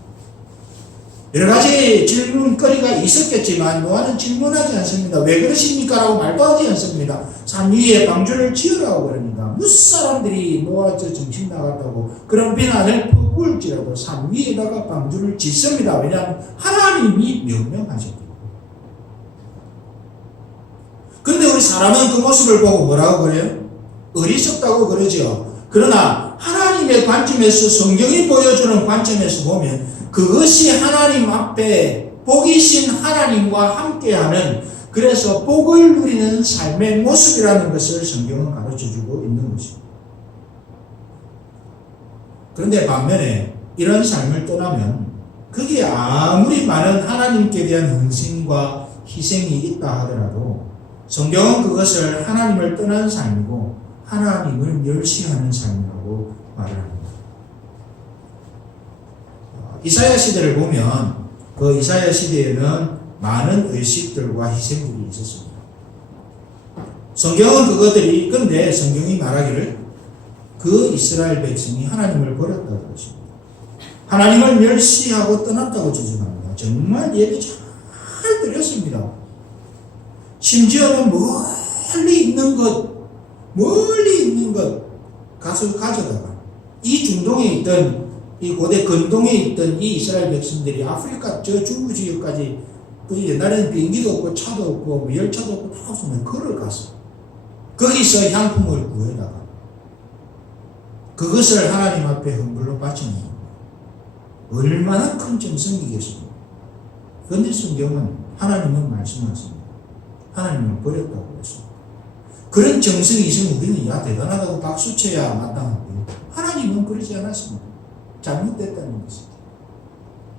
여러 가지 질문거리가 있었겠지만 노아는 질문하지 않습니다. 왜 그러십니까? 라고 말도 하지 않습니다. 산 위에 방주를 지으라고 그럽니다. 무사람들이 노아 저 정신 나갔다고 그런 비난을 퍼부을지라도 산 위에다가 방주를 짓습니다. 왜냐하면 하나님이 명령하셨기. 그런데 우리 사람은 그 모습을 보고 뭐라고 그래요? 어리석다고 그러죠. 그러나 하나님의 관점에서 성경이 보여주는 관점에서 보면 그것이 하나님 앞에 복이신 하나님과 함께하는 그래서 복을 누리는 삶의 모습이라는 것을 성경은 가르쳐주고 있는 것입니다. 그런데 반면에 이런 삶을 떠나면 그게 아무리 많은 하나님께 대한 헌신과 희생이 있다 하더라도 성경은 그것을 하나님을 떠난 삶이고 하나님을 멸시하는 삶이라고 말을 합니다. 이사야 시대를 보면 그 이사야 시대에는 많은 의식들과 희생들이 있었습니다. 성경은 그것들이 근데 성경이 말하기를 그 이스라엘 백성이 하나님을 버렸다고 그러십니다. 하나님을 멸시하고 떠났다고 주장합니다. 정말 예배 잘 드렸습니다. 심지어는 멀리 있는 것 가서 가져다가 이 중동에 있던 이 고대 근동에 있던 이 이스라엘 백성들이 아프리카 저 중부 지역까지 그 옛날에는 비행기도 없고 차도 없고 열차도 없고 다 없으면 걸어가서 거기서 향품을 구해다가 그것을 하나님 앞에 헌물로 바치는 겁니다. 얼마나 큰 정성이겠습니까? 그런데 성경은 하나님은 말씀하십니다. 하나님을 버렸다고 그랬습니다. 그런 정성이 있으면 우리는 야 대단하다고 박수쳐야 마땅하고요. 하나님은 그러지 않았습니다. 잘못됐다는 것입니다.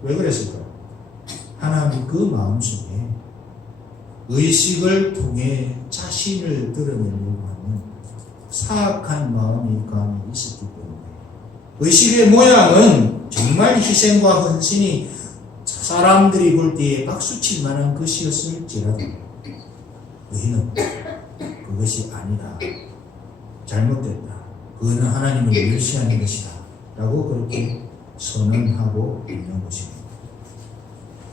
왜 그랬을까요? 하나님 그 마음속에 의식을 통해 자신을 드러내려고 하는 사악한 마음이 감이 있었기 때문에 의식의 모양은 정말 희생과 헌신이 사람들이 볼 때에 박수칠 만한 것이었을지라도 너희는 그것이 아니다. 잘못됐다. 그거는 하나님을 멸시하는 것이다. 라고 그렇게 선언하고 있는 것입니다.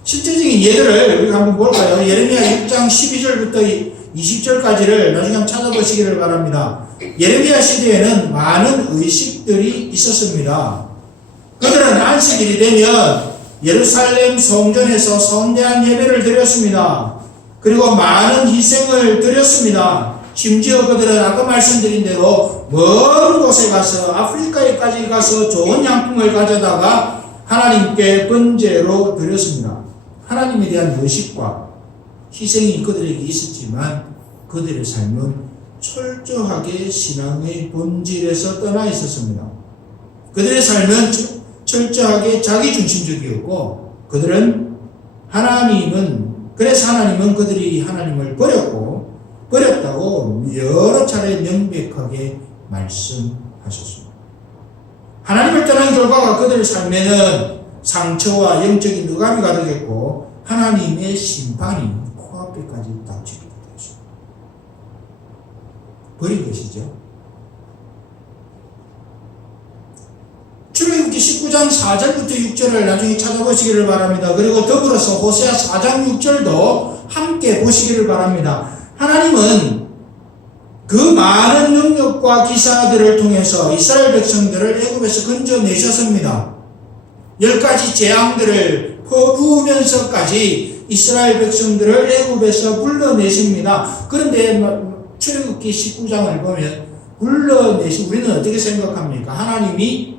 실제적인 예들을 우리가 한번 볼까요? 예레미야 6장 12절부터 20절까지를 나중에 한번 찾아보시기를 바랍니다. 예레미야 시대에는 많은 의식들이 있었습니다. 그들은 안식일이 되면 예루살렘 성전에서 성대한 예배를 드렸습니다. 그리고 많은 희생을 드렸습니다. 심지어 그들은 아까 말씀드린 대로 먼 곳에 가서 아프리카에까지 가서 좋은 양품을 가져다가 하나님께 번제로 드렸습니다. 하나님에 대한 의식과 희생이 그들에게 있었지만 그들의 삶은 철저하게 신앙의 본질에서 떠나 있었습니다. 그들의 삶은 철저하게 자기중심적이었고 그래서 하나님은 그들이 하나님을 버렸다고 여러 차례 명백하게 말씀하셨습니다. 하나님을 떠난 결과가 그들의 삶에는 상처와 영적인 의감이 가득했고 하나님의 심판이 코앞에까지 닥치게 되었습니다. 버린 것이죠. 출애굽기 19장 4절부터 6절을 나중에 찾아보시기를 바랍니다. 그리고 더불어서 호세아 4장 6절도 함께 보시기를 바랍니다. 하나님은 그 많은 능력과 기사들을 통해서 이스라엘 백성들을 애굽에서 건져내셨습니다. 10가지 재앙들을 퍼부으면서까지 이스라엘 백성들을 애굽에서 불러내십니다. 그런데 출애굽기 19장을 보면 우리는 어떻게 생각합니까? 하나님이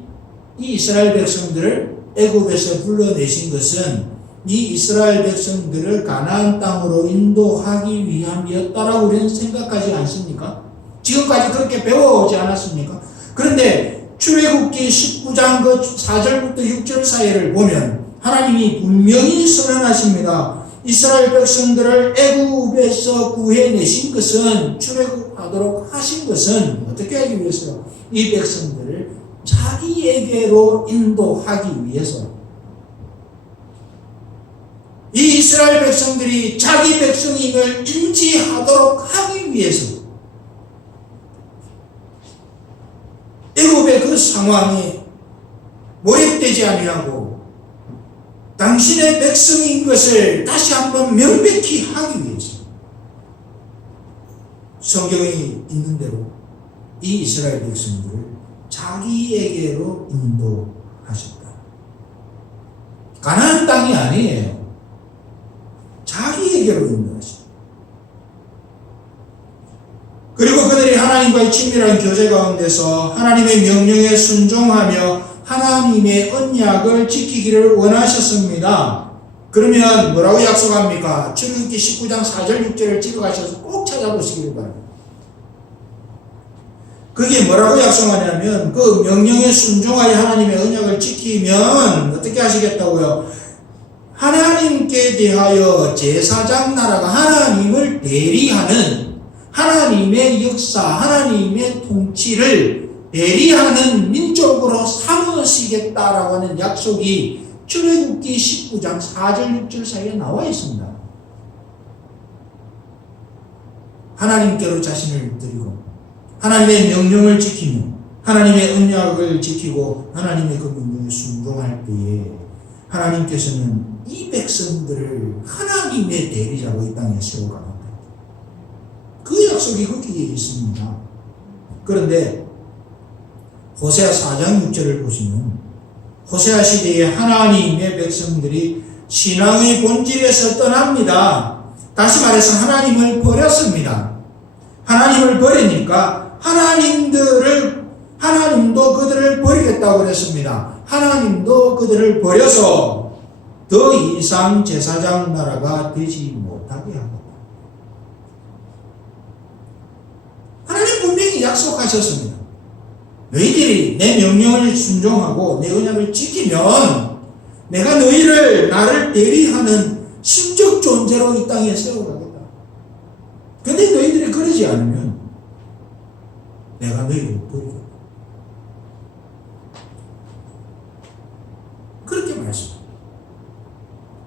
이 이스라엘 백성들을 애굽에서 불러내신 것은 이 이스라엘 백성들을 가나안 땅으로 인도하기 위함이었다라고 우리는 생각하지 않습니까? 지금까지 그렇게 배워오지 않았습니까? 그런데 출애굽기 19장 그 4절부터 6절 사이를 보면 하나님이 분명히 선언하십니다. 이스라엘 백성들을 애굽에서 구해내신 것은 출애굽하도록 하신 것은 어떻게 하기 위해서? 이 백성들을 자기에게로 인도하기 위해서. 이 이스라엘 백성들이 자기 백성임을 인지하도록 하기 위해서 애굽의 그 상황에 몰입되지 아니하고 당신의 백성인 것을 다시 한번 명백히 하기 위해서 성경에 있는 대로 이 이스라엘 백성들을 자기에게로 인도하셨다. 가나안 땅이 아니에요. 자기에게로 인도하셨다. 그리고 그들이 하나님과의 친밀한 교제 가운데서 하나님의 명령에 순종하며 하나님의 언약을 지키기를 원하셨습니다. 그러면 뭐라고 약속합니까? 출애굽기 19장 4절 6절을 찍어가셔서 꼭 찾아보시기를 바랍니다. 그게 뭐라고 약속하냐면 그 명령에 순종하여 하나님의 언약을 지키면 어떻게 하시겠다고요? 하나님께 대하여 제사장 나라가 하나님을 대리하는 하나님의 역사, 하나님의 통치를 대리하는 민족으로 삼으시겠다라고 하는 약속이 출애굽기 19장 4절 6절 사이에 나와 있습니다. 하나님께로 자신을 드리고 하나님의 명령을 지키며 하나님의 언약을 지키고 하나님의 그 명령에 순종할 때에 하나님께서는 이 백성들을 하나님의 대리자로 이 땅에 세워가는다. 그 약속이 거기에 있습니다. 그런데 호세아 4장 6절을 보시면 호세아 시대에 하나님의 백성들이 신앙의 본질에서 떠납니다. 다시 말해서 하나님을 버렸습니다. 하나님을 버리니까 하나님도 그들을 버리겠다고 그랬습니다. 하나님도 그들을 버려서 더 이상 제사장 나라가 되지 못하게 합니다. 하나님 분명히 약속하셨습니다. 너희들이 내 명령을 순종하고 내 언약을 지키면 내가 나를 대리하는 신적 존재로 이 땅에 세워가겠다. 근데 너희들이 그러지 않으면 내가 너희를 버리겠다. 그렇게 말씀합니다.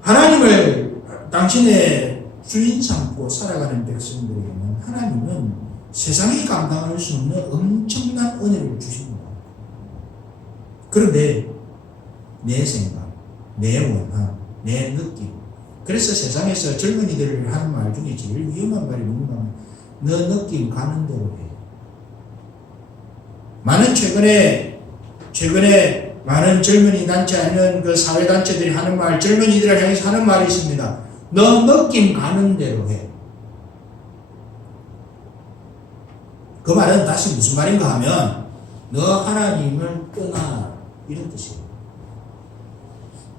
하나님을 당신의 주인 삼고 살아가는 백성들에게는 하나님은 세상이 감당할 수 없는 엄청난 은혜를 주십니다. 그런데 내 생각, 내 원함, 내 느낌, 그래서 세상에서 젊은이들을 하는 말 중에 제일 위험한 말이 뭔가 하면 너 느낌 가는 대로 해. 최근에 많은 젊은이 단체 아니면 그 사회단체들이 하는 말, 젊은이들을 향해서 하는 말이 있습니다. 너 느낌 가는 대로 해. 그 말은 다시 무슨 말인가 하면 너 하나님을 떠나 이런 뜻이에요.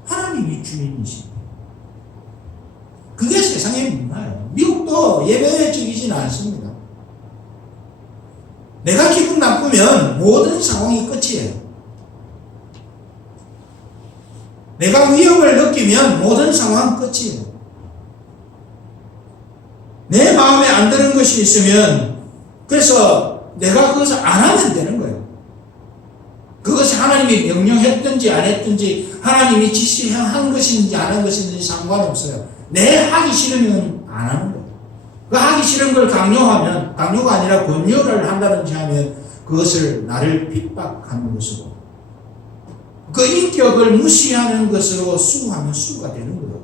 하나님이 주인이십니다. 그게 세상의 문화예요. 미국도 예배적이진 않습니다. 내가 기분 나쁘면 모든 상황이 끝이에요. 내가 위협을 느끼면 모든 상황 끝이에요. 내 마음에 안 드는 것이 있으면 그래서 내가 그것을 안 하면 되는 거예요. 그것이 하나님이 명령했든지 안 했든지 하나님이 지시한 것인지 안 한 것인지 상관없어요. 내 하기 싫으면 안 하는 거예요. 그 하기 싫은 걸 강요하면, 강요가 아니라 권유를 한다든지 하면 그것을 나를 핍박하는 것으로, 그 인격을 무시하는 것으로 수하면 수가 되는 거예요.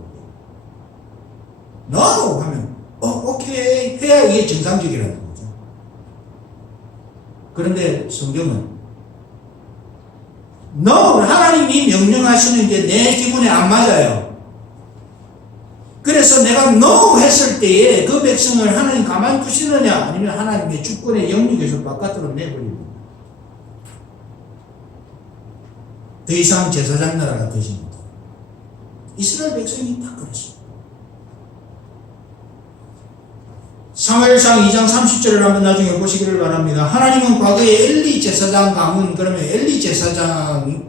No! 하면 오케이 해야 이게 정상적이라는 거죠. 그런데 성경은 No! 하나님이 명령하시는 게 내 기분에 안 맞아요. 그래서 내가 No! 했을 때에 그 백성을 하나님 가만 두시느냐, 아니면 하나님의 주권의 영역에서 바깥으로 내버립니다. 더 이상 제사장 나라가 되십니다. 이스라엘 백성이 다 그랬습니다. 사무엘상 2장 30절을 한번 나중에 보시기를 바랍니다. 하나님은 과거에 엘리 제사장 가문, 그러면 엘리 제사장은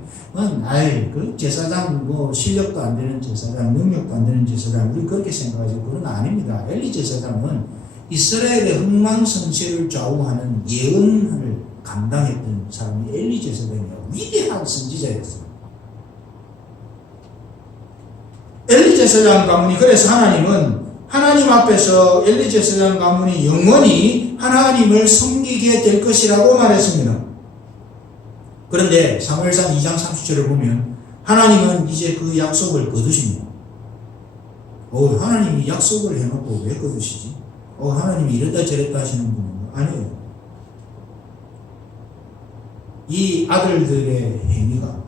그 제사장 실력도 안 되는 제사장, 능력도 안 되는 제사장, 우리 그렇게 생각하죠. 그건 아닙니다. 엘리 제사장은 이스라엘의 흥망성쇠를 좌우하는 예언을 감당했던 사람이 엘리 제사장이에요. 위대한 선지자였어요. 엘리 제사장 가문이, 그래서 하나님은 하나님 앞에서 엘리 제사장 가문이 영원히 하나님을 섬기게 될 것이라고 말했습니다. 그런데 사무엘상 2장 30절을 보면 하나님은 이제 그 약속을 거두십니다. 하나님이 약속을 해놓고 왜 거두시지? 하나님이 이랬다 저랬다 하시는 분은 아니에요. 이 아들들의 행위가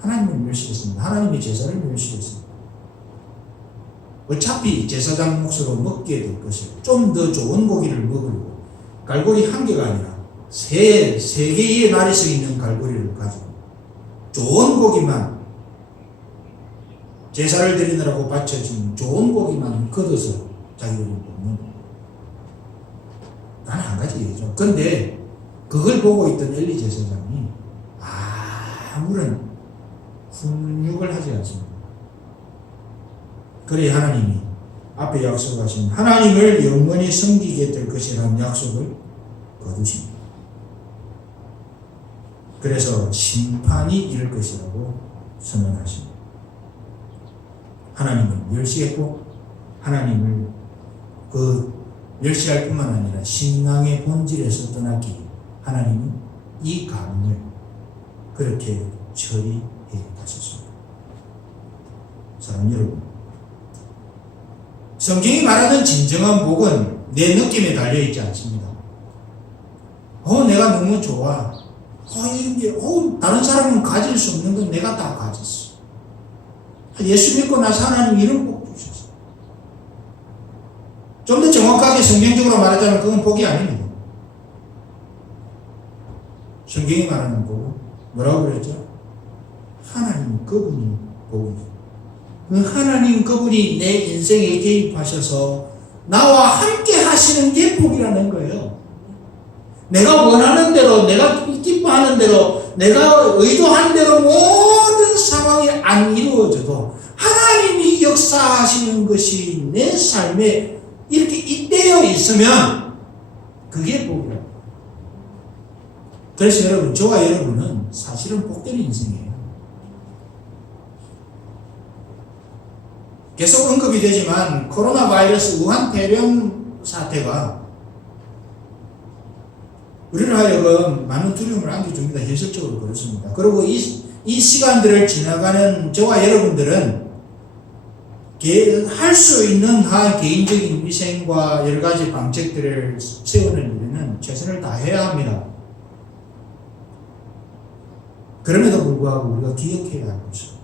하나님을 멸시했습니다. 하나님의 제사를 멸시했습니다. 어차피 제사장 몫으로 먹게 될 것이에요. 좀 더 좋은 고기를 먹으려고 갈고리 한 개가 아니라 세 개의 날이 서 있는 갈고리를 가지고 좋은 고기만, 제사를 드리느라고 바쳐진 좋은 고기만 걷어서 자기들이 먹는, 단 한 가지 얘기죠. 그런데 그걸 보고 있던 엘리 제사장이 아무런 훈육을 하지 않습니다. 그래 하나님이 앞에 약속하신 하나님을 영원히 섬기게 될 것이라는 약속을 거두십니다. 그래서 심판이 이를 것이라고 선언하십니다. 하나님을 멸시했고 하나님을 멸시할 뿐만 아니라 신앙의 본질에서 떠났기에 하나님은 이 가문을 그렇게 처리해 가셨습니다. 사랑하는 여러분, 성경이 말하는 진정한 복은 내 느낌에 달려있지 않습니다. 내가 너무 좋아. 다른 사람은 가질 수 없는 건 내가 다 가졌어. 예수 믿고 나서 하나님 이런 복 주셨어. 좀 더 정확하게 성경적으로 말하자면 그건 복이 아닙니다. 성경이 말하는 복은 뭐라고 그랬죠? 하나님 그분이 복입니다. 하나님 그분이 내 인생에 개입하셔서 나와 함께 하시는 게 복이라는 거예요. 내가 원하는 대로, 내가 기뻐하는 대로, 내가 의도한 대로 모든 상황이 안 이루어져도 하나님이 역사하시는 것이 내 삶에 이렇게 잇대어 있으면 그게 복이에요. 그래서 여러분, 저와 여러분은 사실은 복된 인생이에요. 계속 언급이 되지만 코로나 바이러스 우한 폐렴 사태가 우리를 하여금 많은 두려움을 안겨줍니다. 현실적으로 그렇습니다. 그리고 이 시간들을 지나가는 저와 여러분들은 할 수 있는 한 개인적인 위생과 여러 가지 방책들을 세우는 일에는 최선을 다해야 합니다. 그럼에도 불구하고 우리가 기억해야 할 것은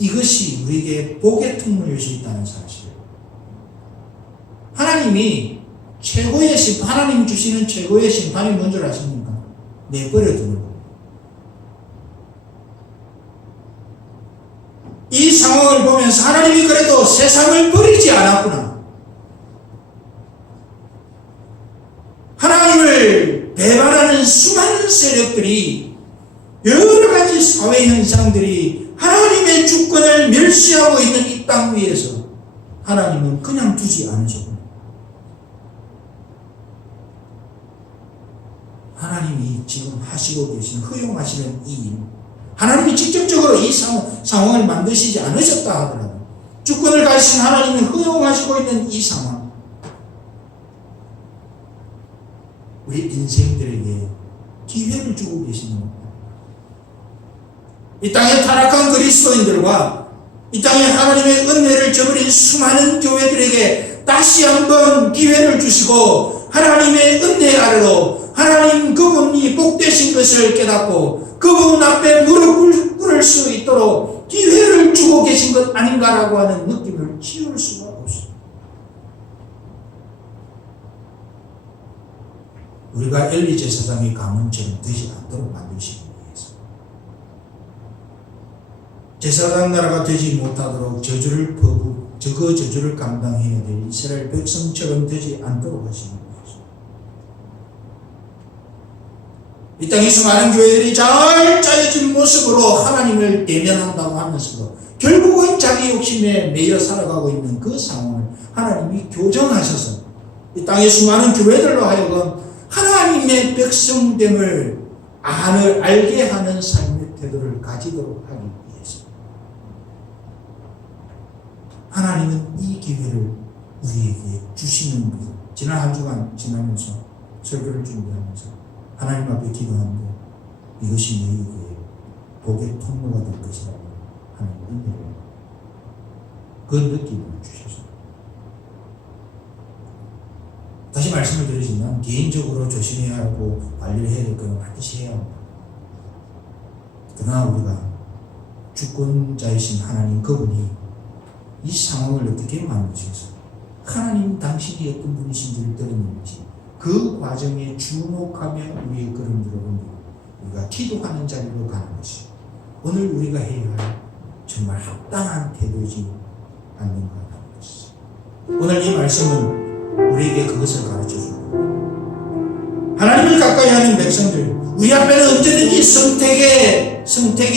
이것이 우리에게 복의 통로일 수 있다는 사실. 하나님이 하나님 주시는 최고의 심판이 뭔 줄 아십니까? 내버려 두는 겁니다. 상황을 보면서 하나님이 그래도 세상을 버리지 않았구나. 하나님을 배반하는 수많은 세력들이, 여러 가지 사회 현상들이 하나님의 주권을 멸시하고 있는 이 땅 위에서 하나님은 그냥 두지 않으셨구나. 하나님이 지금 하시고 계신, 허용하시는 이 일, 하나님이 직접적으로 이 상황을 만드시지 않으셨다 하더라도 주권을 가지신 하나님이 허용하시고 있는 이 상황, 우리 인생들에게 기회를 주고 계시는 겁니다. 이 땅에 타락한 그리스도인들과 이 땅에 하나님의 은혜를 저버린 수많은 교회들에게 다시 한번 기회를 주시고 하나님의 은혜 아래로 하나님 그분이 복되신 것을 깨닫고 그분 앞에 무릎 꿇을 수 있도록 기회를 주고 계신 것 아닌가라고 하는 느낌을 지울 수가 없습니다. 우리가 엘리 제사장의 가문처럼 되지 않도록 만드시기 위해서, 제사장 나라가 되지 못하도록 저주를 감당해야 될 이스라엘 백성처럼 되지 않도록 하시기 위해서, 이 땅에 수많은 교회들이 잘 짜여진 모습으로 하나님을 대면한다고 하면서도 결국은 자기 욕심에 매여 살아가고 있는 그 상황을 하나님이 교정하셔서 이 땅의 수많은 교회들로 하여금 하나님의 백성됨을 알게 하는 삶의 태도를 가지도록 하기 위해서 하나님은 이 기회를 우리에게 주시는 것. 지난 한 주간 지나면서 설교를 준비하면서 하나님 앞에 기도하는데 이것이 너희에게 복의 통로가 될 것이라고 하는 은혜를, 그 느낌을 주셔서, 다시 말씀을 드리지만 개인적으로 조심해야 하고 관리를 해야 될 건 반드시 해야 합니다. 그러나 우리가 주권자이신 하나님 그분이 이 상황을 어떻게 만드셔서 하나님 당신이 어떤 분이신지를 드러내는지 그 과정에 주목하며 우리의 걸음들을 옮기고 우리가 기도하는 자리로 가는 것이 오늘 우리가 해야 할 정말 합당한 태도이지 않는가 하는 것이죠. 오늘 이 말씀은 우리에게 그것을 가르쳐줍니다. 하나님을 가까이 하는 백성들, 우리 앞에는 언제든지 선택의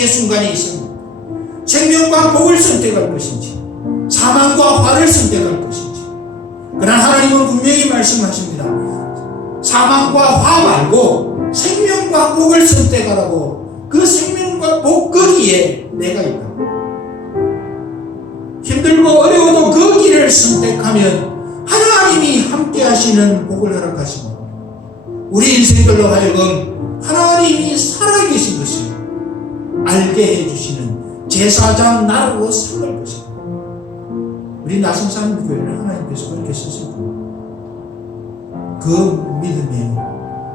순간이 있습니다. 생명과 복을 선택할 것인지 사망과 화를 선택할 것인지. 그러나 하나님은 분명히 말씀하십니다. 사망과 화 말고 생명과 복을 선택하라고. 그 생명과 복 거기에 내가 있다. 힘들고 어려워도 그 길을 선택하면 하나님이 함께 하시는 복을 허락하시고 우리 인생들로 하여금 하나님이 살아계신 것을 알게 해주시는 제사장 나라로 살아갈 것입니다. 우리 나성산 교회를 하나님께서 그렇게 쓰셨고 그 믿음의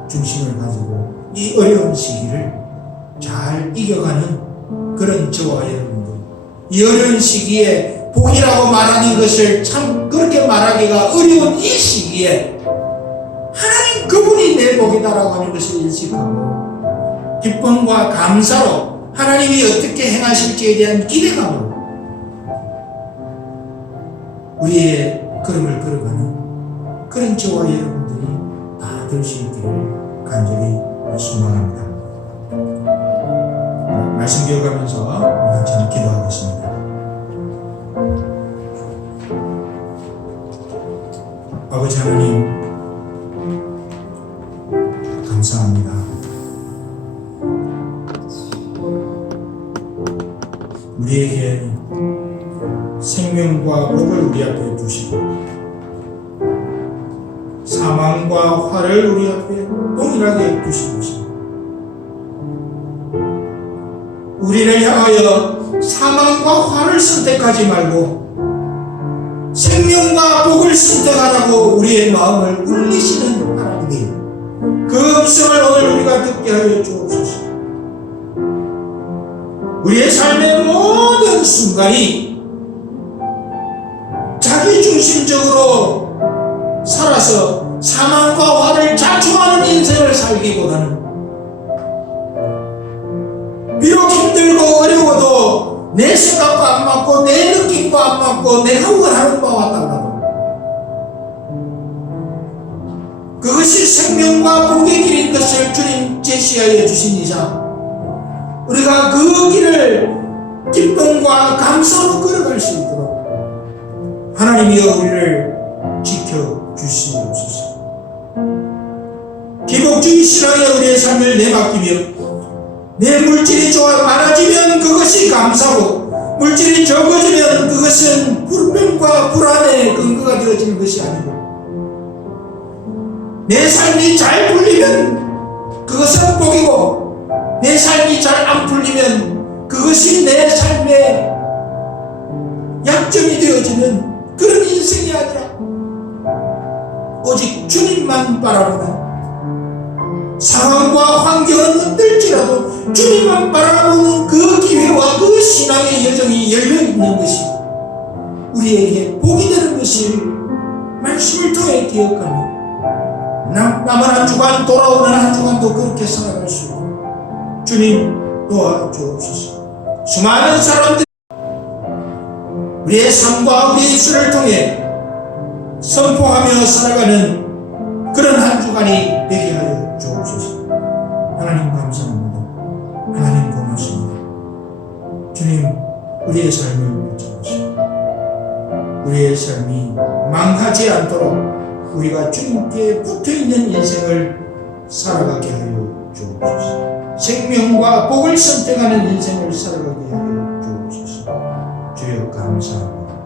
중심을 가지고 이 어려운 시기를 잘 이겨가는 그런 저와 여러분들, 이 어려운 시기에 복이라고 말하는 것을 참 그렇게 말하기가 어려운 이 시기에 하나님 그분이 내 복이다라고 하는 것을 인식하고 기쁨과 감사로 하나님이 어떻게 행하실지에 대한 기대감으로 우리의 걸음을 걸어가는 그런 저와 여러분들이 다 될 수 있기를 간절히 소망합니다. 말씀 기억하면서 같이 기도하겠습니다. 아버지 하나님, 감사합니다. 우리에게 생명과 복을 우리 앞에 두시고 사망과 화를 우리 앞에 동일하게 두시고 우리를 향하여 사망과 화를 선택하지 말고 생명과 복을 선택하라고 우리의 마음을 울리시는 하나님이 그 음성을 오늘 우리가 듣게 하여 주옵소서. 우리의 삶의 모든 순간이 자기중심적으로 살아서 사망과 화를 자초하는 인생을 살기보다는 비록 힘들고 어려워도 내 생각과 안 맞고 내 느낌과 안 맞고 내가 원하는 바와 달라도 그것이 생명과 복의 길인 것을 주님 제시하여 주신 이상 우리가 그 길을 기쁨과 감사로 걸어갈 수 있도록 하나님이여 우리를 지켜주시옵소서. 기복주의 신앙에 우리의 삶을 내맡기며 내 물질이 많아지면 그것이 감사고 물질이 적어지면 그것은 불평과 불안의 근거가 되어지는 것이 아니고 내 삶이 잘 풀리면 그것은 복이고 내 삶이 잘 안 풀리면 그것이 내 삶의 약점이 되어지는 그런 인생이 아니라 오직 주님만 바라보는 상황과 환경은 흔들지라도 주님만 바라보는 그 기회와 그 신앙의 여정이 열려있는 것이 우리에게 복이 되는 것을 말씀을 통해 기억하며 남은 한 주간 돌아오는 한 주간도 그렇게 살아갈 수 있고 주님 도와주옵소서. 수많은 사람들이 우리의 삶과 우리의 입술을 통해 선포하며 살아가는 그런 한 주간이 되게 하여 주옵소서. 하나님 감사합니다. 하나님 고맙습니다. 주님 우리의 삶을 붙잡으시고 우리의 삶이 망하지 않도록 우리가 주님께 붙어있는 인생을 살아가게 하여 주옵소서. 생명과 복을 선택하는 인생을 살아가게 하여 주옵소서. 주여 감사합니다.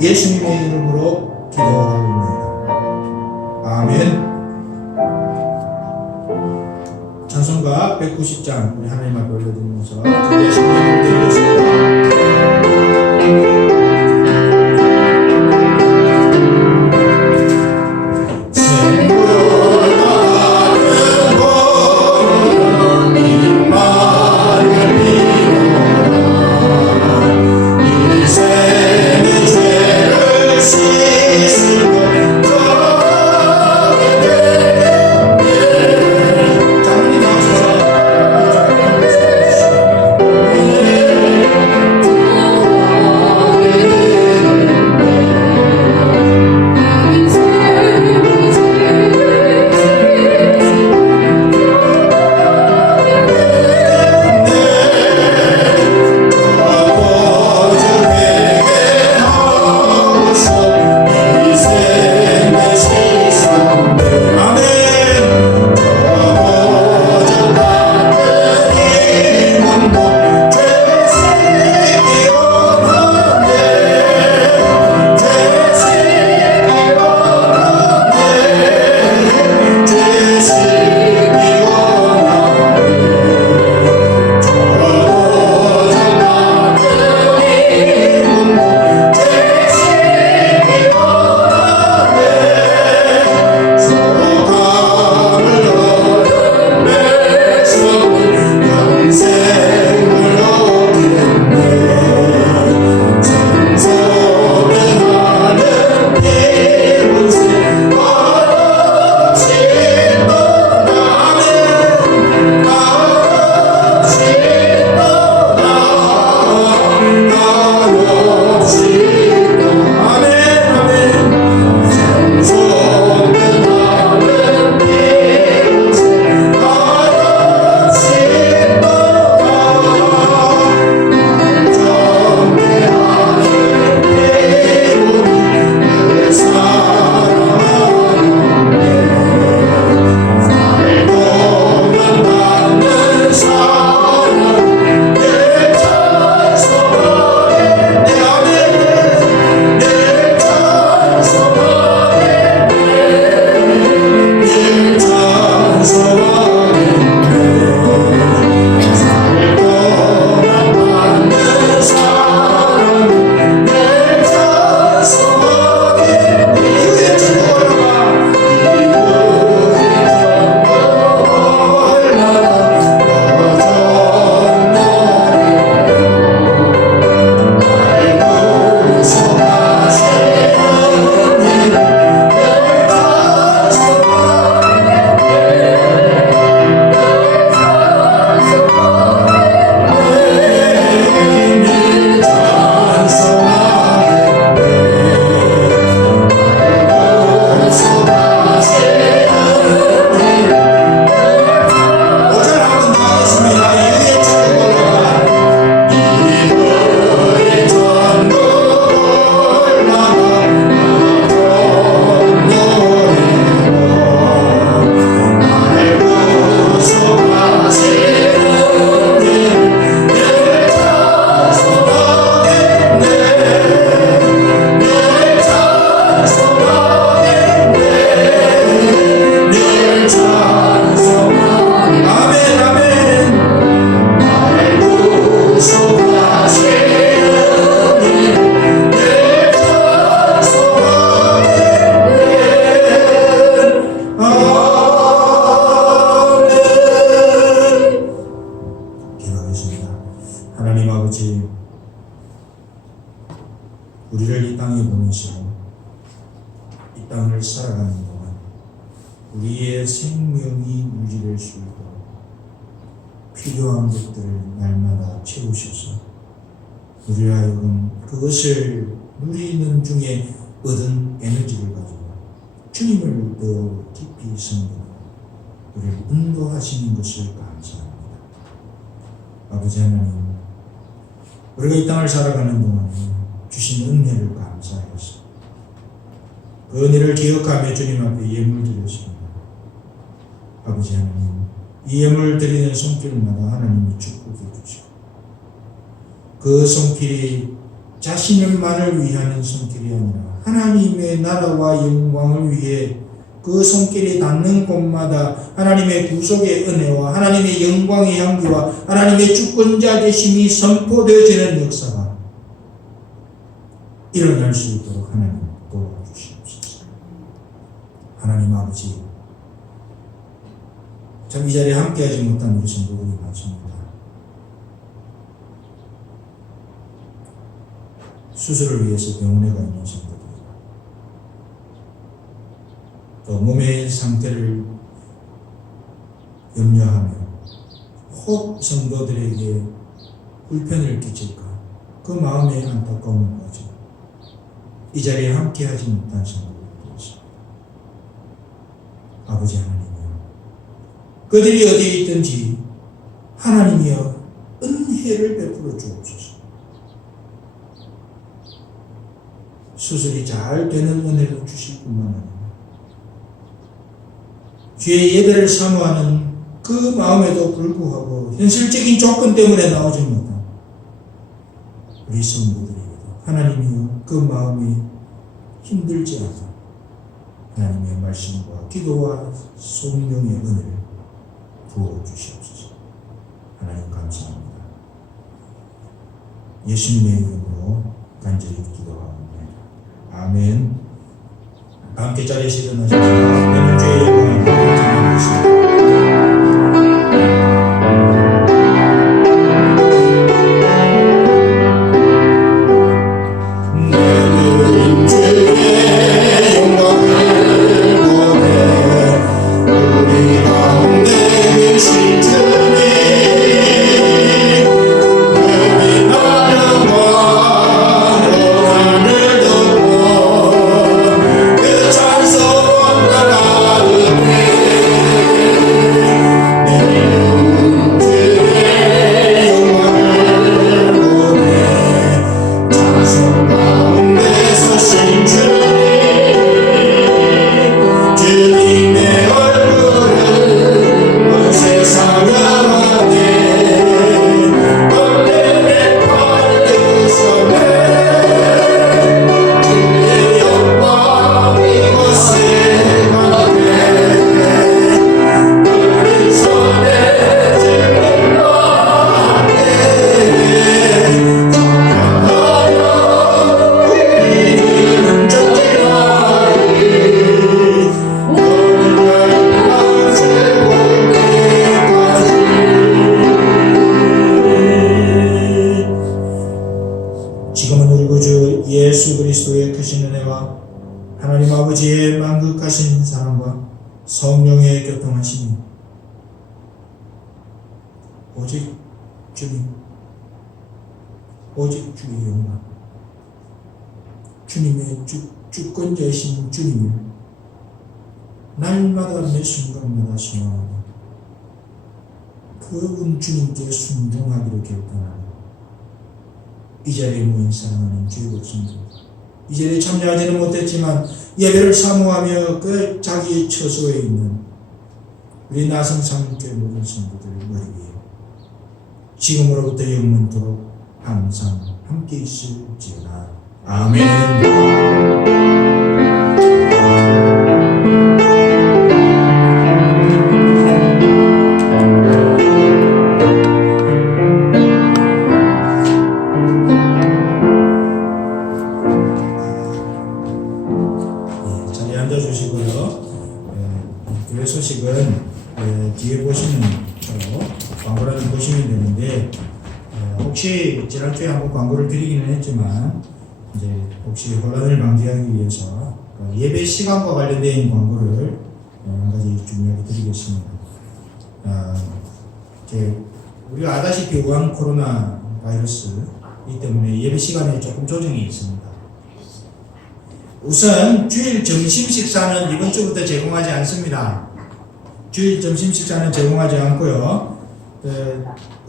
예수님의 이름으로 기도합니다. 아멘. 찬송가 190장 우리 하나님 앞에 올려드리면서 주의 신명을 드리겠습니다. 내 우리의 생명이 유지될 수 있도록 필요한 것들을 날마다 채우셔서 우리 하여금 그것을 누리는 중에 얻은 에너지를 가지고 주님을 더 깊이 섬기고 우리를 인도하시는 것을 감사합니다. 아버지 하나님, 우리가 이 땅을 살아가는 동안에 주신 은혜를 감사해서 그 은혜를 기억하며 주님 앞에 예물 드렸습니다. 아버지 하나님, 이 예물 드리는 손길마다 하나님이 축복해 주시고 그 손길이 자신을만을 위하는 손길이 아니라 하나님의 나라와 영광을 위해 그 손길이 닿는 곳마다 하나님의 구속의 은혜와 하나님의 영광의 향기와 하나님의 주권자 되심이 선포되어지는 역사가 일어날 수 있도록 하나님 도와주시옵소서. 하나님 아버지, 참 이 자리에 함께하지 못한 우리 성도들이 많습니다. 수술을 위해서 병원에 가 있는 성도들, 또 몸의 상태를 염려하며 혹 성도들에게 불편을 끼칠까 그 마음의 안타까움을 가지고 이 자리에 함께하지 못한 성도들이 있습니다. 아버지 하나님이여, 그들이 어디에 있든지 하나님이여 은혜를 베풀어 주옵소서. 수술이 잘 되는 은혜를 주실 뿐만 아니라 주의 예배를 사모하는 그 마음에도 불구하고 현실적인 조건 때문에 나오지 못한 우리 성도들에게도 하나님이여 그 마음이 힘들지 않아 하나님의 말씀과 기도와 성령의 은혜를 부어주시옵소서. 하나님 감사합니다. 예수님의 이름으로 간절히 기도합니다. 아멘. 함께 자리에서 일어나셔서 하나님 주의 영광을 드리겠습니다. 예수 그리스도의 크신 은혜와 하나님 아버지의 만극하신 사랑과 성령의 교통하심이 오직 주님, 오직 주의 영광, 주님의 주권자이신 주님을 날마다 매 순간마다 소망하고 그분 주님께 순종하기로 결단하고 이 자리에 모인 사랑하는 주의 백성들, 이 자리에 참여하지는 못했지만 예배를 사모하며 그 자기 처소에 있는 우리 나성삼교회 모든 성도들 머리 위에 지금으로부터 영원토록 항상 함께 있을지어다. 아멘. 교회 소식은 뒤에 보시면 광고를 보시면 되는데 혹시 지난주에 한번 광고를 드리기는 했지만 이제 혹시 혼란을 방지하기 위해서 예배 시간과 관련된 광고를 한 가지 좀 이야기 드리겠습니다. 우리가 아다시피 우한 코로나 바이러스 이 때문에 예배 시간에 조금 조정이 있습니다. 우선 주일 점심 식사는 이번 주부터 제공하지 않습니다. 주일 점심 식사는 제공하지 않고요.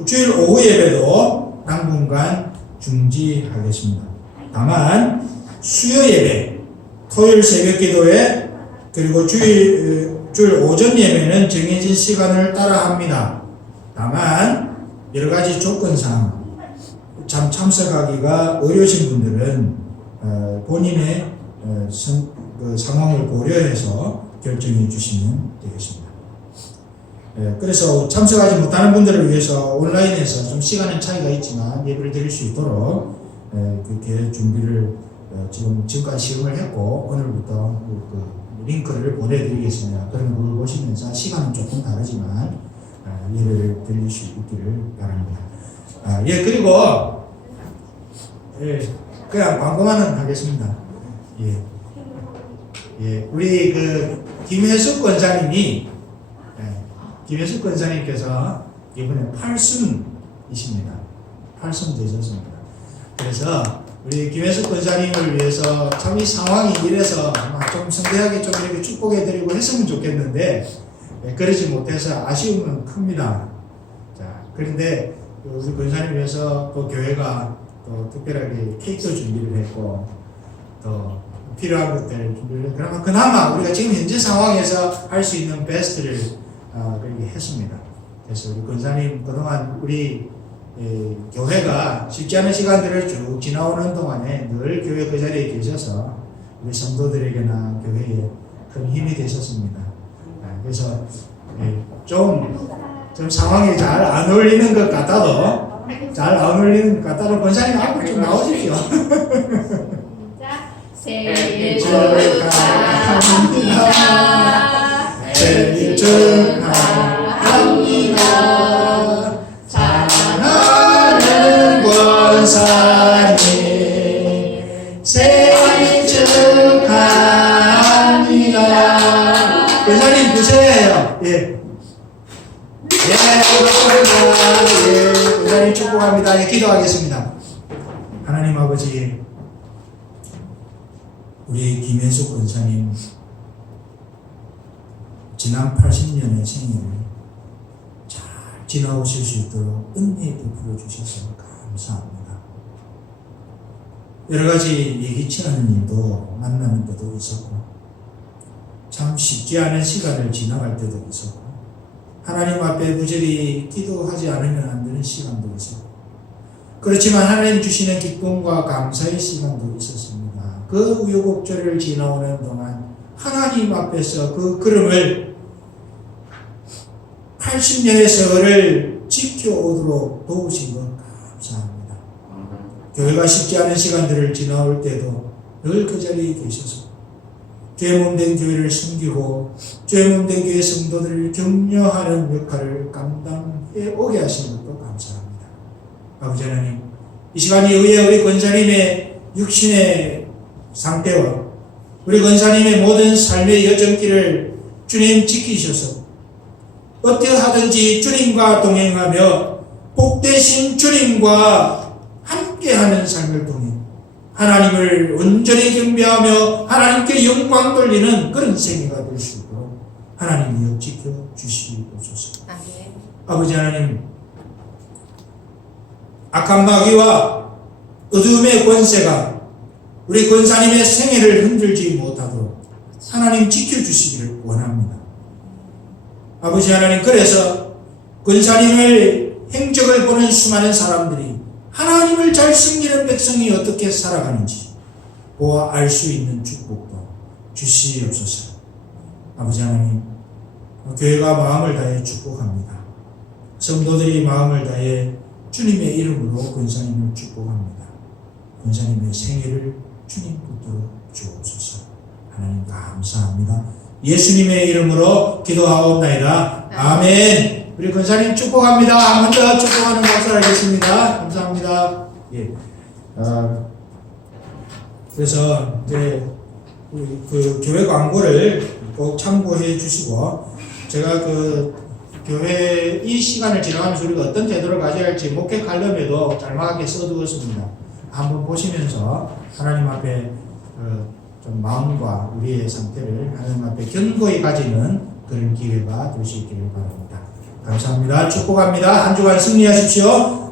주일 오후 예배도 당분간 중지하겠습니다. 다만 수요 예배, 토요일 새벽 기도회 그리고 주일 오전 예배는 정해진 시간을 따라 합니다. 다만 여러 가지 조건상 참석하기가 어려우신 분들은 본인의 상황을 고려해서 결정해 주시면 되겠습니다. 그래서 참석하지 못하는 분들을 위해서 온라인에서 좀 시간의 차이가 있지만 예배를 드릴 수 있도록 그렇게 준비를 지금까지 시험을 했고 오늘부터 링크를 보내드리겠습니다. 그럼 그걸 보시면서 시간은 조금 다르지만 예배를 드릴 수 있기를 바랍니다. 그리고 그냥 광고만 하겠습니다. 우리 김혜숙 권사님이 김혜숙 권사님께서 이번에 8순이십니다. 8순 되셨습니다. 그래서 우리 김혜숙 권사님을 위해서 참 이 상황이 이래서 좀 성대하게 좀 이렇게 축복해드리고 했으면 좋겠는데 그러지 못해서 아쉬움은 큽니다. 자, 그런데 우리 권사님 위해서 또 교회가 또 특별하게 케이크도 준비를 했고 또 필요한 것들 준비를 했고 그나마 우리가 지금 현재 상황에서 할 수 있는 베스트를 그렇게 했습니다. 그래서 우리 권사님 그동안 우리 교회가 쉽지 않은 시간들을 쭉 지나오는 동안에 늘 교회 그 자리에 계셔서 우리 성도들에게나 교회에 큰 힘이 되셨습니다. 그래서 좀 상황이 잘 안 어울리는 것 같아도 권사님 앞으로 좀 나오십시오. 생일 축하합니다. 생일 축하합니다. 사랑하는 권사님 생일 축하합니다. 권사님 부세요. 감사합니다. 권사님 축복합니다. 기도하겠습니다. 하나님 아버지, 우리 김혜숙 권사님 지난 80년의 생일을 잘 지나오실 수 있도록 은혜 베풀어 주셔서 감사합니다. 여러 가지 예기치 않은 일도 만나는 때도 있었고 참 쉽지 않은 시간을 지나갈 때도 있었고 하나님 앞에 부절히 기도하지 않으면 안 되는 시간도 있었고 그렇지만 하나님 주시는 기쁨과 감사의 시간도 있었습니다. 그 우여곡절을 지나오는 동안 하나님 앞에서 그 걸음을 80년의 세월을 지켜오도록 도우신 것 감사합니다. 교회가 쉽지 않은 시간들을 지나올 때도 늘 그 자리에 계셔서 죄 몸된 교회를 섬기고 죄 몸된 교회 성도들을 격려하는 역할을 감당해 오게 하신 것도 감사합니다. 아버지 하나님, 이 시간 이후에 우리 권사님의 육신의 상태와 우리 권사님의 모든 삶의 여정길을 주님 지키셔서 어떻게 하든지 주님과 동행하며 복되신 주님과 함께하는 삶을 통해 하나님을 온전히 경배하며 하나님께 영광 돌리는 그런 생애가 될 수 있도록 하나님이여 지켜주시옵소서. 아버지 하나님, 악한 마귀와 어둠의 권세가 우리 권사님의 생애를 흔들지 못하도록 하나님 지켜주시기를 원합니다. 아버지 하나님, 그래서 권사님의 행적을 보는 수많은 사람들이 하나님을 잘 섬기는 백성이 어떻게 살아가는지 보아 알 수 있는 축복도 주시옵소서. 아버지 하나님, 교회가 마음을 다해 축복합니다. 성도들이 마음을 다해 주님의 이름으로 권사님을 축복합니다. 권사님의 생애를 주님 붙들어 주옵소서. 하나님 감사합니다. 예수님의 이름으로 기도하옵나이다. 아멘. 우리 권사님 축복합니다. 한 번 더 축복하는 박수 하겠습니다. 감사합니다. 그래서 이제 그 교회 광고를 꼭 참고해 주시고 제가 그 교회 이 시간을 지나가면서 우리가 어떤 태도를 가져야 할지 목회 칼럼에도 짤막하게 써두었습니다. 한번 보시면서 하나님 앞에 좀 마음과 우리의 상태를 하나님 앞에 견고히 가지는 그런 기회가 될 수 있기를 바랍니다. 감사합니다. 축복합니다. 한 주간 승리하십시오.